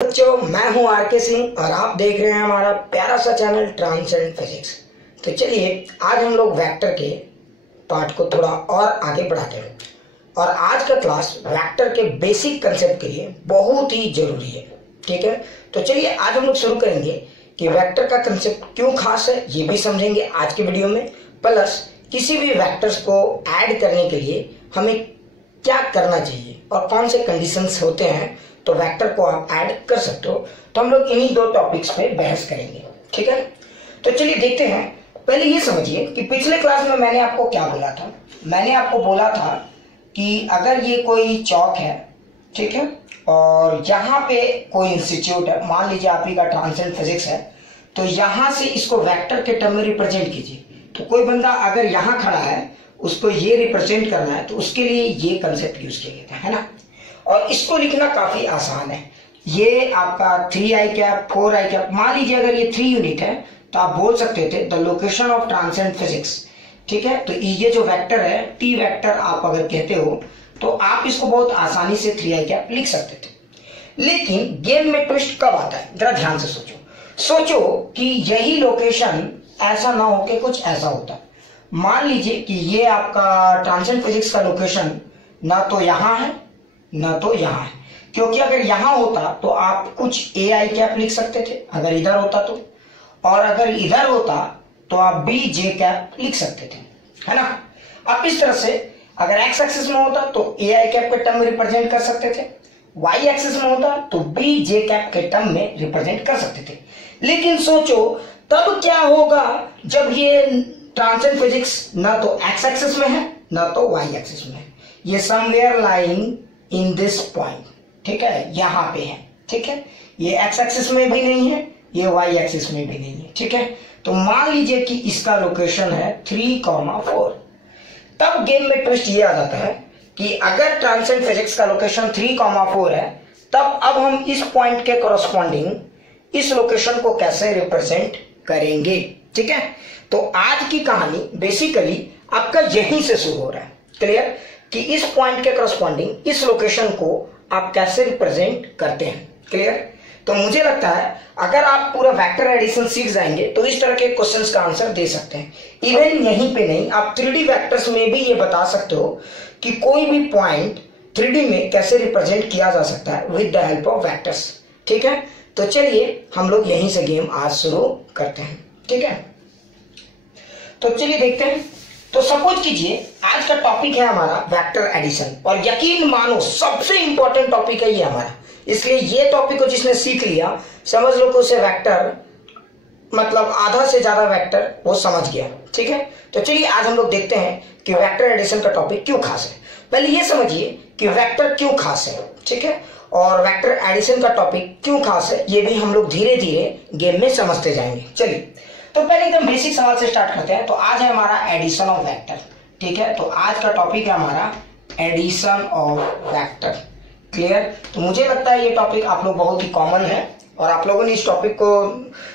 बच्चों, मैं हूं आर.के. सिंह और आप देख रहे हैं हमारा प्यारा सा चैनल ट्रांसेंड फिजिक्स। तो चलिए आज हम लोग वेक्टर के पार्ट को थोड़ा और आगे बढ़ाते हैं और आज का क्लास वेक्टर के बेसिक कंसेप्ट के लिए बहुत ही जरूरी है। ठीक है, तो चलिए आज हम लोग शुरू करेंगे कि वेक्टर का कंसेप्ट क्यों खास है ये भी समझेंगे आज के वीडियो में। प्लस किसी भी वेक्टर्स को ऐड करने के लिए हमें क्या करना चाहिए और कौन से कंडीशंस होते हैं तो वेक्टर को आप ऐड कर सकते हो। तो हम लोग इन्हीं दो टॉपिक्स पे बहस करेंगे। ठीक है, तो चलिए देखते हैं। पहले ये समझिए कि पिछले क्लास में मैंने आपको क्या बोला था। मैंने आपको बोला था कि अगर ये कोई चौक है, ठीक है, और यहाँ पे कोई इंस्टीट्यूट है, मान लीजिए आप ही का ट्रांसेंड फिजिक्स है, तो यहाँ से इसको वेक्टर के टर्म में रिप्रेजेंट कीजिए। तो कोई बंदा अगर यहाँ खड़ा है, उसको ये रिप्रेजेंट करना है, तो उसके लिए ये कंसेप्ट यूज किया गया है ना। और इसको लिखना काफी आसान है। ये आपका 3i कैप 4i कैप, मान लीजिए अगर ये 3 यूनिट है तो आप बोल सकते थे the location of transcend physics. ठीक है, तो ये जो वेक्टर है टी वेक्टर आप अगर कहते हो तो आप इसको बहुत आसानी से 3i कैप लिख सकते थे। लेकिन गेम में ट्विस्ट कब आता है, जरा ध्यान से सोचो कि यही लोकेशन ऐसा ना हो के कुछ ऐसा होता है। मान लीजिए कि ये आपका ट्रांसेंड फिजिक्स का लोकेशन ना तो यहां है ना तो यहां है, क्योंकि अगर यहां होता तो आप कुछ ai कैप लिख सकते थे अगर इधर होता तो, और अगर इधर होता तो आप bj कैप लिख सकते थे, है ना। आप इस तरह से अगर x एक्सिस में होता तो ai कैप के टर्म में रिप्रेजेंट कर सकते थे, y एक्सिस में होता तो bj कैप के टर्म में रिप्रेजेंट कर सकते थे। लेकिन सोचो तब क्या होगा जब ये ट्रांसेंड फिजिक्स ना तो x एक्सिस में है ना तो y एक्सिस में है, ये somewhere lying in this point, ठीक है, यहां पे है। ठीक है, ये x एक्सिस में भी नहीं है, ये y एक्सिस में भी नहीं है। ठीक है, तो मान लीजिए कि इसका लोकेशन है 3,4। तब गेम में ट्विस्ट ये आ जाता है कि अगर ट्रांसेंड फिजिक्स का लोकेशन 3,4 है, तब अब हम इस पॉइंट के कॉरस्पॉन्डिंग इस लोकेशन को कैसे रिप्रेजेंट करेंगे। ठीक है, तो आज की कहानी बेसिकली आपका यहीं से शुरू हो रहा है। क्लियर, कि इस पॉइंट के करस्पॉन्डिंग इस लोकेशन को आप कैसे रिप्रेजेंट करते हैं। क्लियर, तो मुझे लगता है अगर आप पूरा वेक्टर एडिशन सीख जाएंगे तो इस तरह के क्वेश्चंस का आंसर दे सकते हैं। इवन यहीं पे नहीं, आप 3D वेक्टर्स में भी ये बता सकते हो कि कोई भी पॉइंट 3D में कैसे रिप्रेजेंट किया जा सकता है with the help of vectors. ठीक है, तो चलिए हम लोग यहीं से गेम आज शुरू करते हैं। ठीक है, तो चलिए देखते हैं। तो सपोज कीजिए आज का टॉपिक है हमारा वेक्टर एडिशन, और यकीन मानो सबसे इंपॉर्टेंट टॉपिक है ये हमारा। इसलिए ये टॉपिक को जिसने सीख लिया समझ लो कि उसे वेक्टर मतलब आधा से ज्यादा वेक्टर वो समझ गया। ठीक है, तो चलिए आज हम लोग देखते हैं कि वेक्टर एडिशन का टॉपिक क्यों खास है। पहले ये समझिए कि वेक्टर क्यों खास है, ठीक है, और वेक्टर एडिशन का टॉपिक क्यों खास है ये भी हम लोग धीरे धीरे गेम में समझते जाएंगे। चलिए, तो पहले एकदम बेसिक सवाल से स्टार्ट करते हैं। तो आज है हमारा एडिशन ऑफ वेक्टर। ठीक है, तो आज का टॉपिक है हमारा एडिशन ऑफ वेक्टर। क्लियर, तो मुझे लगता है ये टॉपिक आप लोग बहुत ही कॉमन है और आप लोगों ने इस टॉपिक को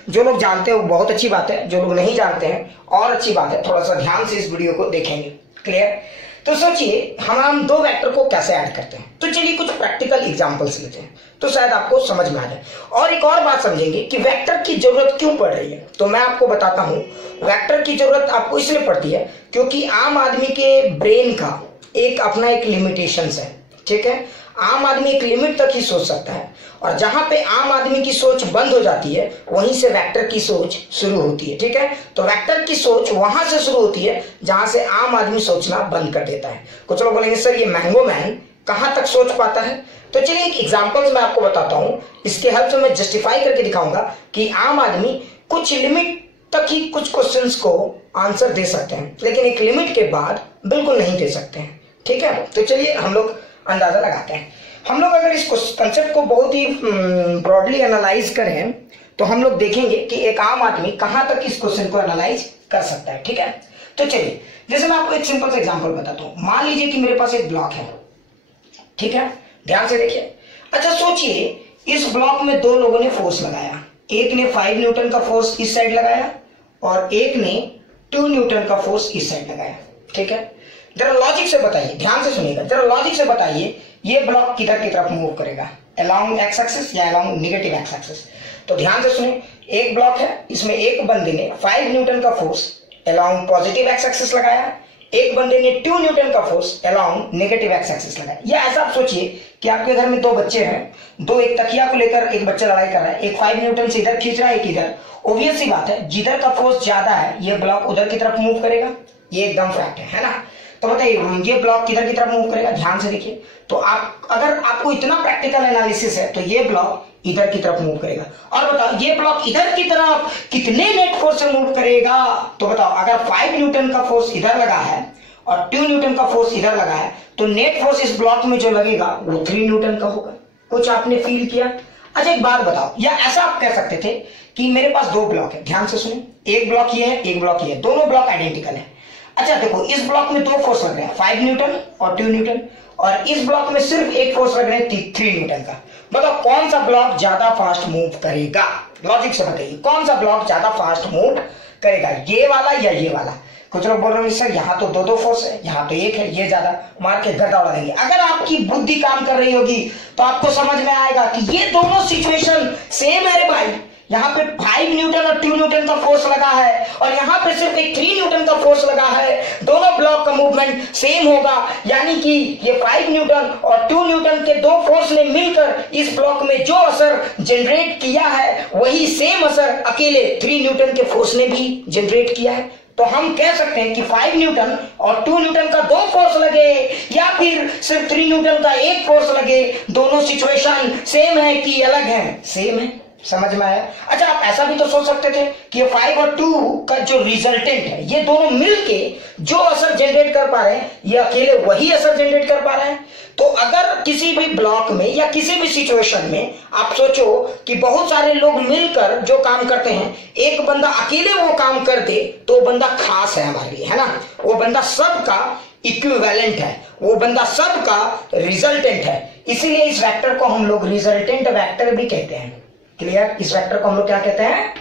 जो लोग जानते हैं वो बहुत अच्छी बात है, जो लोग नहीं जानते हैं और अच्छी बात है, थोड़ा सा ध्यान से इस वीडियो को देखेंगे। क्लियर, तो सोचिए हम दो वेक्टर को कैसे ऐड करते हैं। तो चलिए कुछ प्रैक्टिकल एग्जांपल्स लेते हैं तो शायद आपको समझ में आ जाए। और एक और बात समझेंगे कि वेक्टर की जरूरत क्यों पड़ रही है। तो मैं आपको बताता हूं, वेक्टर की जरूरत आपको इसलिए पड़ती है क्योंकि आम आदमी के ब्रेन का एक अपना एक लिमिटेशंस है। ठीक है, आम आदमी एक लिमिट तक ही सोच सकता है, और जहां पे आम आदमी की सोच बंद हो जाती है वहीं से वेक्टर की सोच शुरू होती है। ठीक है, तो वेक्टर की सोच वहां से शुरू होती है जहां से आम आदमी सोचना बंद कर देता है। कुछ लोग बोलेंगे सर ये मैंगो मैन कहां तक सोच पाता है। तो चलिए एक एग्जांपल्स मैं आपको बताता हूं, इसके हेल्प से मैं जस्टिफाई करके दिखाऊंगा कि आम आदमी कुछ लिमिट तक ही कुछ क्वेश्चंस को आंसर दे सकते हैं, लेकिन एक लिमिट के बाद बिल्कुल नहीं दे सकते हैं। ठीक है, तो चलिए हम लोग अंदाजा लगाते हैं। हम लोग अगर इस कंसेप्ट को बहुत ही ब्रॉडली एनालाइज करें तो हम लोग देखेंगे कि एक आम आदमी कहां तक इस क्वेश्चन को एनालाइज कर सकता है। ठीक है, तो चलिए जैसे मैं आपको एक सिंपल सा एग्जांपल बताता हूं। मान लीजिए कि मेरे पास एक ब्लॉक है, ठीक है, ध्यान से देखिए। अच्छा सोचिए इस ब्लॉक में दो लोगों ने फोर्स लगाया, एक ने 5 न्यूटन का फोर्स इस साइड लगाया और एक ने 2 न्यूटन का फोर्स इस साइड लगाया। ठीक है, जरा लॉजिक से बताइए, ध्यान से सुनिएगा, जरा लॉजिक से बताइए ये ब्लॉक किधर की तरफ मूव करेगा। अलोंग एक्स एक्सिस या अलोंग नेगेटिव एक्स एक्सिस। तो ध्यान से सुनिए, एक ब्लॉक है, इसमें एक बंदे ने 5 न्यूटन का force along positive x axis लगाया, एक बंदे ने 2 न्यूटन का force along negative x axis लगाया। या ऐसा आप सोचिए कि आपके घर में 2 बच्चे हैं, दो एक तकिया को लेकर एक बच्चा लड़ाई कर रहा है, एक 5 न्यूटन से इधर खींच रहा है, एक इधर। ऑब्वियस सी बात है, जिधर का फोर्स ज्यादा है ये ब्लॉक उधर की तरफ मूव करेगा, ये एकदम फैक्ट है ना। तो बताइए ये ब्लॉक किधर की तरफ मूव करेगा, ध्यान से देखिए। तो आप अगर आपको इतना प्रैक्टिकल एनालिसिस है तो ये ब्लॉक इधर की तरफ मूव करेगा। और बताओ ये ब्लॉक इधर की तरफ कितने नेट फोर्स से मूव करेगा, तो बताओ अगर 5 न्यूटन का फोर्स इधर लगा है और 2 न्यूटन का फोर्स इधर लगा है तो नेट फोर्स इस ब्लॉक में जो लगेगा वो 3 न्यूटन का होगा। कुछ आपने फील किया? अच्छा एक बात बताओ, या ऐसा आप कह सकते थे कि मेरे पास 2 ब्लॉक है, ध्यान से सुनिए, एक ब्लॉक ये है, एक ब्लॉक ये है, दोनों ब्लॉक आइडेंटिकल है। अच्छा देखो इस ब्लॉक में 2 फोर्स लग रहे हैं, 5 न्यूटन और 2 न्यूटन, और इस ब्लॉक में सिर्फ एक फोर्स लग रहे हैं 3 न्यूटन का। बताओ कौन सा ब्लॉक ज्यादा फास्ट मूव करेगा, लॉजिक से बताइए कौन सा ब्लॉक ज्यादा फास्ट मूव करेगा, ये वाला या ये वाला। कुछ लोग बोल रहे हैं सर यहाँ तो 2 फोर्स है, यहाँ तो एक है, ये ज्यादा, मार के गर्दा उड़ा देंगे। अगर आपकी बुद्धि काम कर रही होगी तो आपको समझ में आएगा कि ये दोनों सिचुएशन सेम है रे भाई। यहाँ पे 5 न्यूटन और 2 न्यूटन का फोर्स लगा है और यहाँ पे सिर्फ एक 3 न्यूटन का फोर्स लगा है, दोनों ब्लॉक का मूवमेंट सेम होगा। यानी कि ये 5 न्यूटन और 2 न्यूटन के 2 फोर्स ने मिलकर इस ब्लॉक में जो असर जनरेट किया है वही सेम असर अकेले 3 न्यूटन के फोर्स ने भी जनरेट किया है। तो हम कह सकते हैं कि 5 न्यूटन और 2 न्यूटन का 2 फोर्स लगे या फिर सिर्फ 3 न्यूटन का एक फोर्स लगे, दोनों सिचुएशन सेम है कि अलग है, सेम है। समझ में आया? अच्छा आप ऐसा भी तो सोच सकते थे कि ये 5 और 2 का जो रिजल्टेंट है ये दोनों मिलके जो असर जनरेट कर पा रहे हैं ये अकेले वही असर जनरेट कर पा रहे हैं। तो अगर किसी भी ब्लॉक में या किसी भी सिचुएशन में आप सोचो कि बहुत सारे लोग मिलकर जो काम करते हैं, एक बंदा अकेले वो काम कर दे तो बंदा खास है हमारे लिए, है ना। वो बंदा सबका इक्विवेलेंट है, वो बंदा सबका रिजल्टेंट है। इसीलिए इस वेक्टर को हम लोग रिजल्टेंट वेक्टर भी कहते हैं। क्लियर? इस वेक्टर को हम लोग क्या कहते हैं?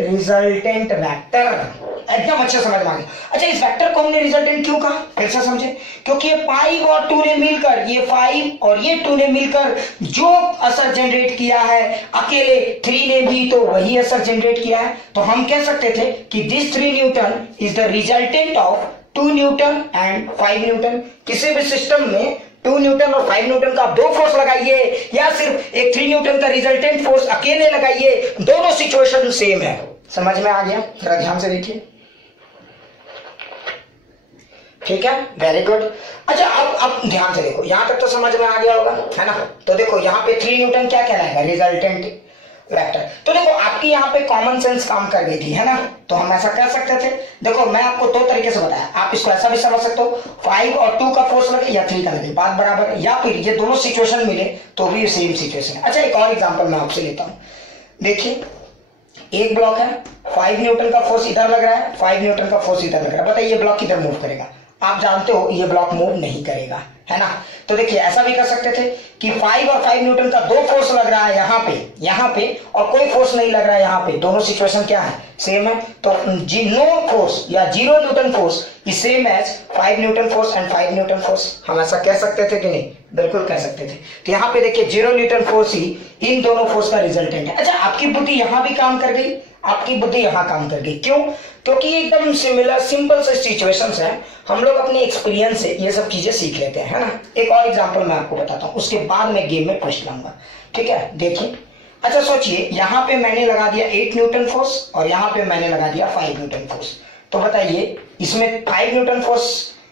Resultant vector. एकदम अच्छे समझ में आ गया। अच्छा इस वेक्टर को हमने रिजल्टेंट क्यों कहा, फिर से समझे, क्योंकि ये 5 और 2 ने मिलकर, ये 5 और ये 2 ने मिलकर जो असर जनरेट किया है अकेले 3 ने भी तो वही असर जनरेट किया है। तो हम कह सकते थे कि this 3 Newton is the resultant of 2 Newton and 5 Newton. किसी भी सिस्टम में 2 न्यूटन और 5 न्यूटन का 2 फोर्स लगाइए या सिर्फ एक 3 न्यूटन का रिजल्टेंट फोर्स अकेले लगाइए, दोनों सिचुएशन सेम है। समझ में आ गया? जरा ध्यान से देखिए, ठीक है, वेरी गुड। अच्छा अब ध्यान से देखो, यहां तक तो समझ में आ गया होगा, है ना। तो देखो यहाँ पे 3 न्यूटन क्या कहलाएगा, रिजल्टेंट वेक्टर। तो देखो आपकी यहाँ पे कॉमन सेंस काम कर गई थी, है ना। तो हम ऐसा कह सकते थे, देखो मैं आपको 2 तरीके से बताया, आप इसको ऐसा भी समझ सकते हो 5 और 2 का फोर्स लगे या 3 का लगे, बात बराबर है, या फिर ये दोनों सिचुएशन मिले तो भी सेम सिचुएशन है। अच्छा एक और एग्जांपल मैं आपसे लेता हूँ। देखिए एक ब्लॉक है, 5 न्यूटन का फोर्स इधर लग रहा है, 5 न्यूटन का फोर्स इधर लग रहा है। बताइए ये ब्लॉक किधर मूव करेगा? आप जानते हो ये ब्लॉक मूव नहीं करेगा, है ना। तो देखिए ऐसा भी कर सकते थे कि 5 और 5 न्यूटन का 2 फोर्स लग रहा है यहाँ पे और कोई फोर्स नहीं लग रहा है यहाँ पे, दोनों सिचुएशन क्या है, सेम है। तो नो फोर्स या 0 newton force is same as 5 newton force and 5 newton force. हम ऐसा कह सकते थे कि नहीं? बिल्कुल कह सकते थे। तो यहाँ पे देखिए 0 न्यूटन फोर्स ही इन दोनों फोर्स का रिजल्टेंट है। अच्छा आपकी बुद्धि यहाँ भी काम कर गई, आपकी बुद्धि यहाँ काम कर गई, क्यों? क्योंकि एकदम सिमिलर सिंपल से सिचुएशंस हैं, हम लोग अपने एक्सपीरियंस से ये सब चीजें सीख लेते हैं, है ना। एक और एग्जांपल मैं आपको बताता हूँ, उसके बाद मैं गेम में ट्विस्ट लाऊंगा, ठीक है। देखिए अच्छा सोचिए यहाँ पे मैंने लगा दिया 8 न्यूटन फोर्स और यहाँ पे मैंने लगा दिया 5 न्यूटन फोर्स। तो बताइए इसमें 5 न्यूटन फोर्स,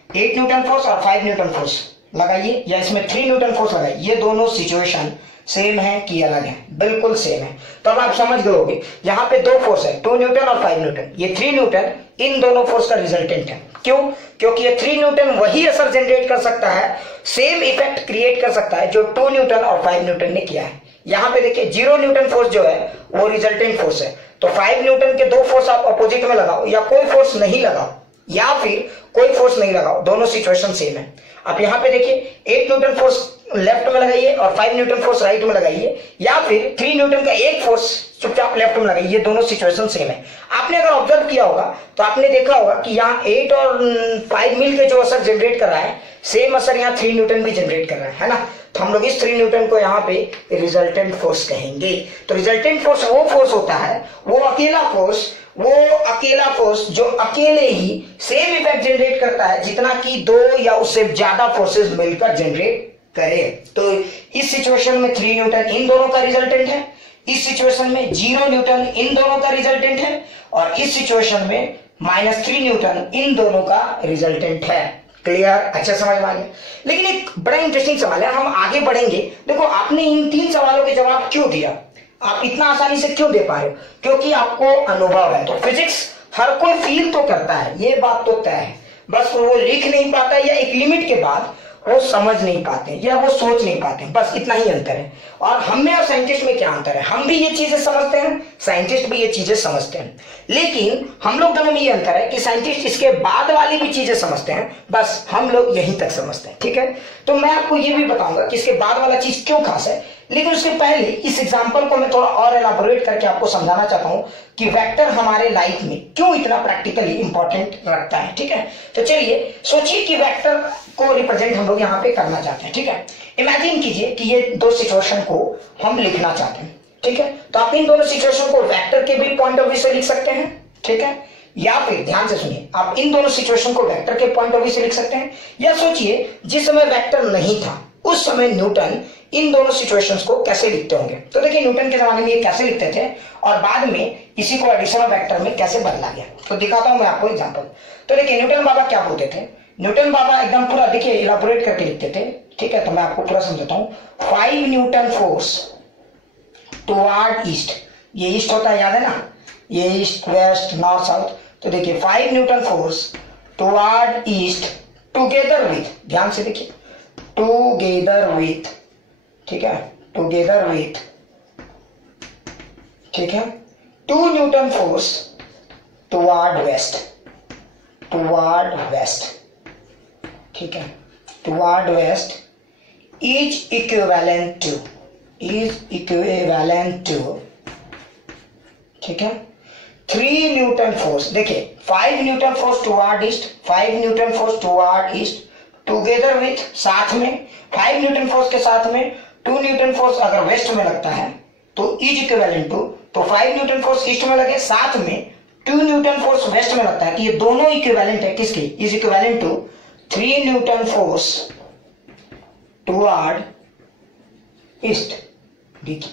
8 न्यूटन फोर्स और 5 न्यूटन फोर्स लगाइए, या इसमें 3 न्यूटन फोर्स लगाइए, ये दोनों सिचुएशन सेम है कि अलग है? बिल्कुल सेम है। तो अब आप समझ गए होंगे यहाँ पे 2 फोर्स है, 2 न्यूटन और 5 न्यूटन, ये 3 न्यूटन इन दोनों फोर्स का रिजल्टेंट है। क्यों? क्योंकि ये 3 न्यूटन वही असर जनरेट कर सकता है, सेम इफेक्ट क्रिएट कर सकता है जो 2 न्यूटन और 5 न्यूटन ने किया है। यहाँ पे देखिए 0 न्यूटन फोर्स जो है वो रिजल्टेंट फोर्स है। तो 5 न्यूटन के 2 फोर्स आप अपोजिट में लगाओ या कोई फोर्स नहीं लगाओ या फिर कोई फोर्स नहीं लगाओ, दोनों सिचुएशन सेम है। आप यहाँ पे देखिए 8 न्यूटन फोर्स लेफ्ट में लगाइए और 5 न्यूटन फोर्स राइट में लगाइए, या फिर 3 न्यूटन का एक फोर्स चुपचाप लेफ्ट में लगाइए, ये दोनों सिचुएशन सेम है। आपने अगर ऑब्जर्व किया होगा तो आपने देखा होगा कि यहाँ 8 और 5 मिल के जो असर जनरेट कर रहा है सेम असर यहाँ 3 न्यूटन भी जनरेट कर रहा है ना। तो हम लोग इस 3 न्यूटन को यहाँ पे रिजल्टेंट फोर्स कहेंगे। तो रिजल्टेंट फोर्स वो फोर्स होता है, वो अकेला फोर्स जो अकेले ही सेम इफेक्ट जनरेट करता है जितना कि 2 या उससे ज्यादा फोर्सेस मिलकर जनरेट करे। तो इस सिचुएशन में 3 न्यूटन इन दोनों का रिजल्टेंट है, इस सिचुएशन में 0 न्यूटन इन दोनों का रिजल्टेंट है, और इस सिचुएशन में -3 न्यूटन इन दोनों का रिजल्टेंट है। क्लियर? अच्छा समझ में आ गया। लेकिन एक बड़ा इंटरेस्टिंग सवाल है, हम आगे बढ़ेंगे। देखो आपने इन 3 सवालों के जवाब क्यों दिया, आप इतना आसानी से क्यों दे पा रहे हो? क्योंकि आपको अनुभव है। तो फिजिक्स हर कोई फील तो करता है, ये बात तो तय है, बस वो लिख नहीं पाता या एक लिमिट के बाद वो समझ नहीं पाते या वो सोच नहीं पाते, बस इतना ही अंतर है। और हम में और साइंटिस्ट में क्या अंतर है? हम भी ये चीजें समझते हैं, साइंटिस्ट भी ये चीजें समझते हैं, लेकिन हम लोग दोनों में ये अंतर है कि साइंटिस्ट इसके बाद वाली भी चीजें समझते हैं, बस हम लोग यहीं तक समझते हैं। ठीक है, तो मैं आपको ये भी बताऊंगा कि इसके बाद वाला चीज क्यों खास है, लेकिन उसके पहले इस एग्जाम्पल को मैं थोड़ा और एलाबोरेट करके आपको समझाना चाहता हूं कि वेक्टर हमारे लाइफ में क्यों इतना प्रैक्टिकली इंपॉर्टेंट रखता है। ठीक है, तो चलिए सोचिए कि वेक्टर को रिप्रेजेंट हम लोग यहाँ पे करना चाहते हैं। ठीक है, इमेजिन कीजिए कि ये 2 सिचुएशन को हम लिखना चाहते हैं। ठीक है, तो आप इन दोनों सिचुएशन को वेक्टर के भी पॉइंट ऑफ व्यू से लिख सकते हैं। ठीक है, या फिर ध्यान से सुनिए, आप इन दोनों सिचुएशन को वेक्टर के पॉइंट ऑफ व्यू से लिख सकते हैं, या सोचिए जिस समय वेक्टर नहीं था उस समय न्यूटन इन दोनों सिचुएशंस को कैसे लिखते होंगे। तो देखिए न्यूटन के जमाने में ये कैसे लिखते थे और बाद में इसी को एडिशन वेक्टर में कैसे बदला गया, तो दिखाता हूं मैं आपको एग्जांपल। तो देखिए न्यूटन बाबा क्या बोलते थे, न्यूटन बाबा एकदम पूरा देखिए इलाबोरेट करके लिखते थे। ठीक है, तो मैं आपको पूरा समझाता हूं। 5 न्यूटन फोर्स टुवर्ड ईस्ट, ये ईस्ट होता है, याद है ना, ये ईस्ट वेस्ट नॉर्थ साउथ। तो देखिए 5 newton force toward east together with, ध्यान से देखिए, टुगेदर विथ, ठीक है, टुगेदर विथ, ठीक है, 2 newton force toward west, toward west, ठीक है, toward west is equivalent to, ठीक है, 3 न्यूटन फोर्स। देखिए 5 newton force toward east, 5 newton force toward east together with, साथ में 5 न्यूटन फोर्स के साथ में 2 न्यूटन फोर्स अगर वेस्ट में लगता है तो इज इक्विवेलेंट टू, तो 5 न्यूटन फोर्स ईस्ट में लगे साथ में 2 न्यूटन फोर्स वेस्ट में लगता है, कि ये दोनों इक्विवेलेंट है किसके, is equivalent to 3 newton force toward east. देखिए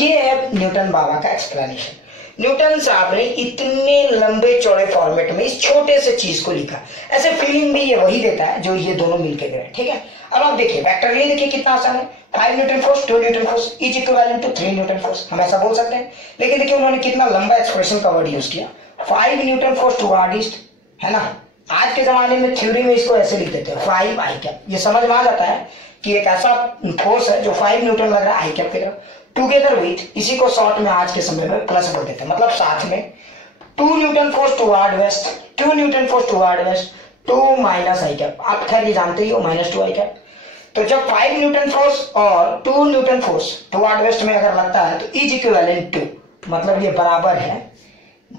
ये है न्यूटन बाबा का एक्सप्लेनेशन। न्यूटन साहब ने इतने लंबे चौड़े फॉर्मेट में इस छोटे से चीज को लिखा, ऐसे फीलिंग भी ये वही देता है जो ये दोनों मिलकर दे रहे हैं। ठीक है, अब आप देखिए वेक्टर ये देखिए कितना आसान है, 5 newton force 2 newton force is equivalent to 3 newton force, हम ऐसा बोल सकते हैं। लेकिन देखिए उन्होंने कितना लंबा एक्सप्रेशन का वर्ड यूज किया, 5 न्यूटन फोर्स टुवर्ड ईस्ट, है ना। आज के जमाने में थ्योरी में इसको ऐसे लिख देते हैं 5 आई कैप, ये समझ में आ जाता है कि एक ऐसा फोर्स है जो 5 न्यूटन लग रहा है आई कैप की तरफ, टुगेदर विथ, इसी को शॉर्ट में आज के समय में प्लस बोल देते हैं, मतलब साथ में 2 newton force toward west, 2 newton force toward west, 2 minus I cap, आप खैर ये जानते ही हो -2 आई कैप। तो जब 5 न्यूटन फोर्स और 2 न्यूटन फोर्स टुवर्ड वेस्ट में अगर लगता है तो इज इक्विवेलेंट टू, मतलब ये बराबर है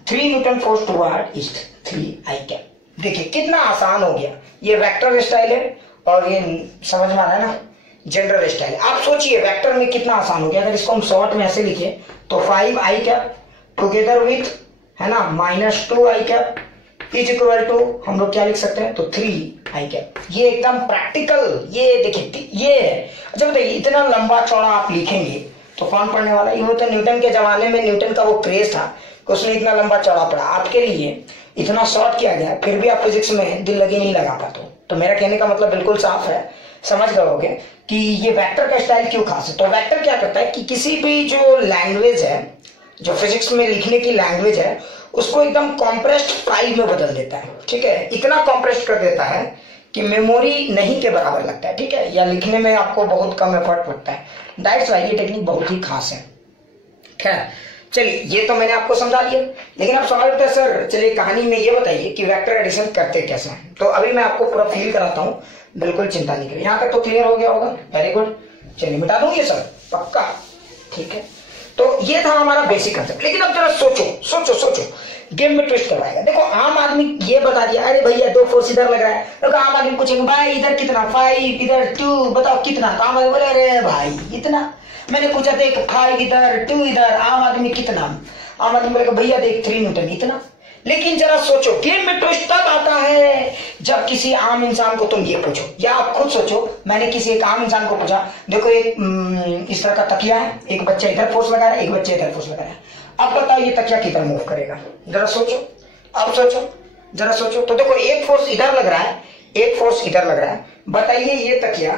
3 न्यूटन फोर्स टुवर्ड ईस्ट, 3 आई कैप। देखिए कितना आसान हो गया, ये वेक्टर स्टाइल है और ये समझ में आ रहा है ना जनरल स्टाइल। आप सोचिए वेक्टर में कितना आसान हो गया, अगर इसको हम शॉर्ट में ऐसे लिखे तो 5 आई कैप टुगेदर विथ, है ना, -2 आई कैप इज इक्वल टू, हम लोग क्या लिख सकते हैं, तो 3 आई कैप। ये एकदम प्रैक्टिकल, ये देखिए ये है। अच्छा बताइए इतना लंबा चौड़ा आप लिखेंगे तो कौन पढ़ने वाला, ये तो न्यूटन के जमाने में न्यूटन का वो क्रेज था कि उसने इतना लंबा चौड़ा पढ़ा, आपके लिए इतना शॉर्ट किया गया, फिर भी आप फिजिक्स में दिल लगी नहीं लगा पाते। तो मेरा कहने का मतलब बिल्कुल साफ है, समझ गए होगे कि ये वेक्टर का स्टाइल क्यों खास है। तो वेक्टर क्या करता है कि किसी भी जो लैंग्वेज है, जो फिजिक्स में लिखने की लैंग्वेज है, उसको एकदम कॉम्प्रेस्ड फाइल में बदल देता है। ठीक है, इतना कॉम्प्रेस्ड कर देता है कि मेमोरी नहीं के बराबर लगता है। ठीक है, या लिखने में आपको बहुत कम एफर्ट लगता है, दैट्स व्हाई ये टेक्निक बहुत ही खास है। खैर चलिए ये तो मैंने आपको समझा दिया, लेकिन आप सवाल उठता है सर चलिए कहानी में ये बताइए कि वेक्टर एडिशन करते कैसे हैं। तो अभी मैं आपको पूरा फील कराता हूँ, बिल्कुल चिंता नहीं करिए। यहाँ तक तो क्लियर हो गया होगा, वेरी गुड। चलिए मिटा दूंगी सर, पक्का, ठीक है। तो तो ये था हमारा बेसिक कंसेप्ट। लेकिन अब जरा सोचो गेम में ट्विस्ट करवाएगा। देखो आम आदमी ये बता दिया, अरे भैया 2 फोर्स इधर लग रहा है, तो आम आदमी पूछेंगे भाई इधर कितना, 5 इधर 2 बताओ कितना, तो आम आदमी बोले अरे भाई इतना। मैंने पूछा था 5 इधर 2 इधर, आम आदमी कितना, आम आदमी बोलेगा भैया देख 3 न्यूटन इतना। लेकिन जरा सोचो गेम में ट्विस्ट तब आता है जब किसी आम इंसान को तुम ये पूछो, या आप खुद सोचो, मैंने किसी एक आम इंसान को पूछा, देखो एक इस तरह का तकिया है, एक बच्चा इधर फोर्स लगा रहा है, एक बच्चा इधर फोर्स लगा रहा है, अब बताओ ये तकिया किधर मूव करेगा, जरा सोचो, अब सोचो जरा सोचो। तो देखो एक फोर्स इधर लग रहा है, एक फोर्स इधर लग रहा है, बताइए ये तकिया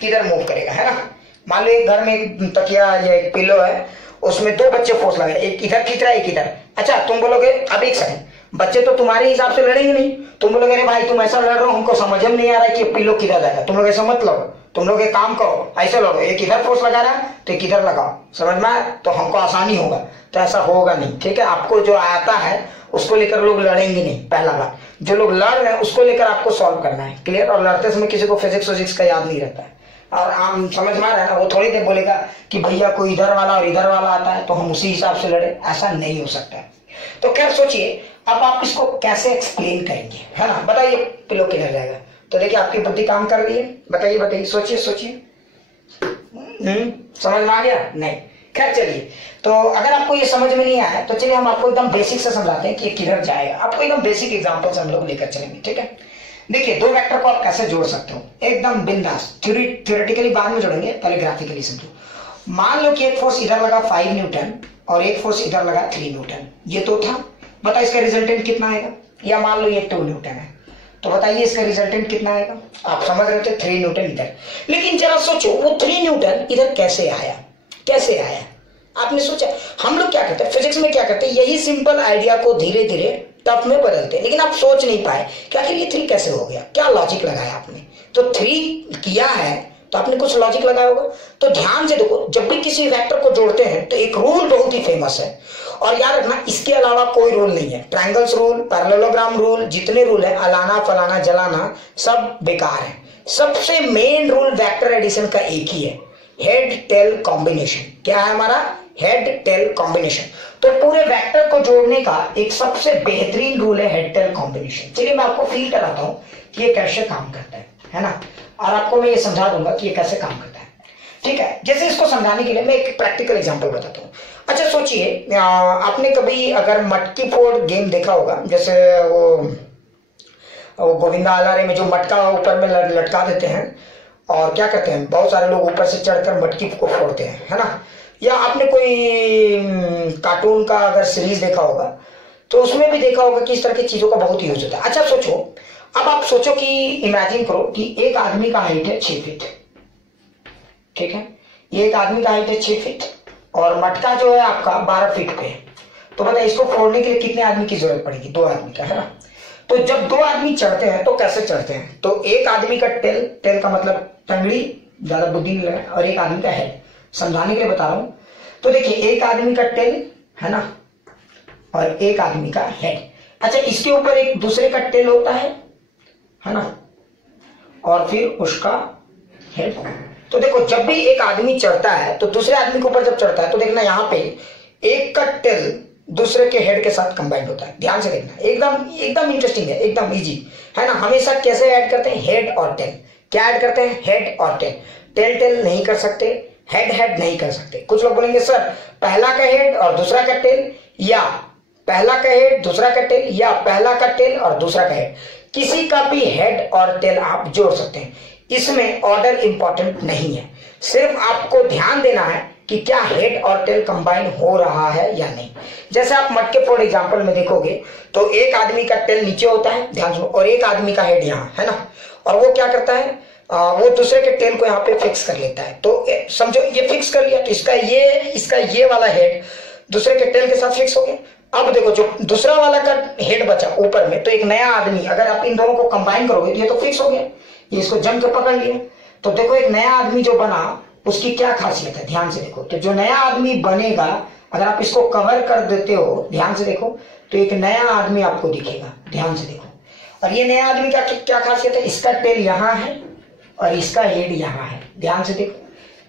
किधर मूव करेगा, है ना। मान लो एक घर में एक तकिया या एक पिलो है, उसमें 2 बच्चे फोर्स लगा रहे हैं, एक इधर खींच रहा है एक इधर। अच्छा तुम बोलोगे अब एक सेकंड, बच्चे तो तुम्हारे हिसाब से लड़ेंगे नहीं, तुम बोलोगे अरे भाई तुम ऐसा लड़ रहे हो, हमको समझ में नहीं आ रहा है कि पिलो किधर जाएगा, तुम लोग ऐसा मत लड़ो, तुम लोग एक काम करो ऐसे लड़ो, एक इधर फोर्स लगा रहा है तो एक इधर लगाओ, समझ में आया, तो हमको आसानी होगा। तो ऐसा होगा नहीं, ठीक है। आपको जो आता है उसको लेकर लोग लड़ेंगे नहीं, पहला बात, जो लोग लड़ रहे हैं उसको लेकर आपको सॉल्व करना है, क्लियर। और लड़ते समय किसी को फिजिक्स का याद नहीं रहता है, और आम समझ में आ रहा है ना, वो थोड़ी देर बोलेगा कि भैया कोई इधर वाला और इधर वाला आता है तो हम उसी हिसाब से लड़े, ऐसा नहीं हो सकता है। तो खैर सोचिए अब आप इसको कैसे एक्सप्लेन करेंगे, है ना, बताइए पिलो किधर जाएगा। तो देखिए आपकी बुद्धि काम कर रही है, बताइए सोचिए। समझ में आ गया नहीं? खैर चलिए, तो अगर आपको ये समझ में नहीं आया तो चलिए हम आपको एकदम बेसिक से समझाते हैं कि ये किधर जाएगा। आपको एकदम बेसिक एग्जांपल से हम लोग लेकर चलेंगे, ठीक है। देखिए 2 वेक्टर को आप कैसे जोड़ सकते हो, एकदम बिंदास, थ्योरेटिकली बाद में जोड़ेंगे, पहले ग्राफिकली समझो। मान लो कि एक फोर्स इधर लगा 5 न्यूटन और एक फोर्स इधर लगा 3 न्यूटन, ये तो था, बताओ इसका रिजल्टेंट कितना आएगा। या मान लो ये 2 न्यूटन है, तो बताइए इसका रिजल्टेंट कितना आएगा। आप समझ रहे थे 3 न्यूटन इधर, लेकिन जरा सोचो वो 3 न्यूटन इधर कैसे आया, आपने सोचा। हम लोग क्या करते हैं फिजिक्स में, क्या करते हैं, यही सिंपल आइडिया को धीरे धीरे टफ में बदलते हैं, लेकिन आप सोच नहीं पाए कि आखिर ये 3 कैसे हो गया, क्या लॉजिक लगाया आपने। तो 3 किया है तो आपने कुछ लॉजिक लगाया होगा। तो ध्यान से देखो, जब भी किसी वेक्टर को जोड़ते हैं तो एक रूल बहुत ही फेमस है, और याद रखना इसके अलावा कोई रूल नहीं है। ट्रायंगल्स रूल, पैरेललोग्राम रूल, जितने रूल है, अलाना फलाना जलाना सब बेकार है। सबसे मेन रूल वेक्टर एडिशन का एक ही है, हेड टेल कॉम्बिनेशन। क्या है हमारा? Head tail combination. तो पूरे वेक्टर को जोड़ने का एक सबसे बेहतरीन रूल है हेड टेल कॉम्बिनेशन। चलिए मैं आपको फील कराता हूं कि ये कैसे काम करता है ना, और आपको मैं ये समझा दूंगा कि ये कैसे काम करता है, ठीक है। जैसे इसको समझाने के लिए मैं एक प्रैक्टिकल एग्जांपल बताता हूँ। अच्छा सोचिए, आपने कभी अगर मटकी फोड़ गेम देखा होगा, जैसे वो गोविंदा आलारे में जो मटका ऊपर में लटका देते हैं और क्या कहते हैं, बहुत सारे लोग ऊपर से चढ़कर मटकी को फोड़ते हैं, है ना। या आपने कोई कार्टून का अगर सीरीज देखा होगा तो उसमें भी देखा होगा कि इस तरह की चीजों का बहुत यूज होता है। अच्छा सोचो, अब आप सोचो कि इमेजिन करो कि एक आदमी का हाइट है 6 फीट, ठीक है। ये एक आदमी का हाइट है 6 फीट और मटका जो है आपका 12 फीट पे है। तो बताइए इसको फोड़ने के लिए कितने आदमी की जरूरत पड़ेगी? 2 आदमी का, है ना। तो जब 2 आदमी चढ़ते हैं तो कैसे चढ़ते हैं? तो एक आदमी का टेल का मतलब टंगड़ी, ज्यादा बुद्धि नहीं लगा, और एक आदमी का हेड, समझाने के लिए बता रहा हूं। तो देखिए एक आदमी का टेल, है ना, और एक आदमी का हेड। अच्छा इसके ऊपर एक दूसरे का टेल होता है ना, और फिर उसका हेड। तो देखो जब भी एक आदमी चढ़ता है तो दूसरे आदमी के ऊपर जब चढ़ता है तो देखना यहाँ पे एक का टेल दूसरे के हेड के साथ कंबाइंड होता है। ध्यान से देखना, एकदम इंटरेस्टिंग है, एकदम इजी है ना। हमेशा कैसे ऐड करते हैं? हेड और टेल। क्या ऐड करते हैं? हेड और टेल। टेल नहीं कर सकते, हेड नहीं कर सकते। कुछ लोग बोलेंगे सर पहला का हेड और दूसरा का टेल, या पहला का हेड दूसरा का टेल, या पहला का टेल और दूसरा का हेड। किसी का भी हेड और टेल आप जोड़ सकते हैं, इसमें ऑर्डर इंपॉर्टेंट नहीं है। सिर्फ आपको ध्यान देना है कि क्या हेड और टेल कंबाइन हो रहा है या नहीं। जैसे आप मटके फोड़ एग्जांपल में देखोगे तो एक आदमी का टेल नीचे होता है, ध्यान सुनो, और एक आदमी का हेड यहाँ, है ना। और वो क्या करता है, वो दूसरे के टेल को यहाँ पे फिक्स कर लेता है। तो समझो ये फिक्स कर लिया तो इसका ये वाला हेड दूसरे के टेल के साथ फिक्स हो गया। अब देखो जो दूसरा वाला का हेड बचा ऊपर में, तो एक नया आदमी, अगर आप इन दोनों को कंबाइन करोगे तो ये तो फिक्स हो गया, ये इसको जम के पकड़ लिया। तो देखो एक नया आदमी जो बना उसकी क्या खासियत है, ध्यान से देखो। तो जो नया आदमी बनेगा, अगर आप इसको कवर कर देते हो, ध्यान से देखो, तो एक नया आदमी आपको दिखेगा, ध्यान से देखो। और ये नया आदमी का क्या खासियत है? इसका टेल यहाँ है और इसका हेड यहाँ है, ध्यान से देखो,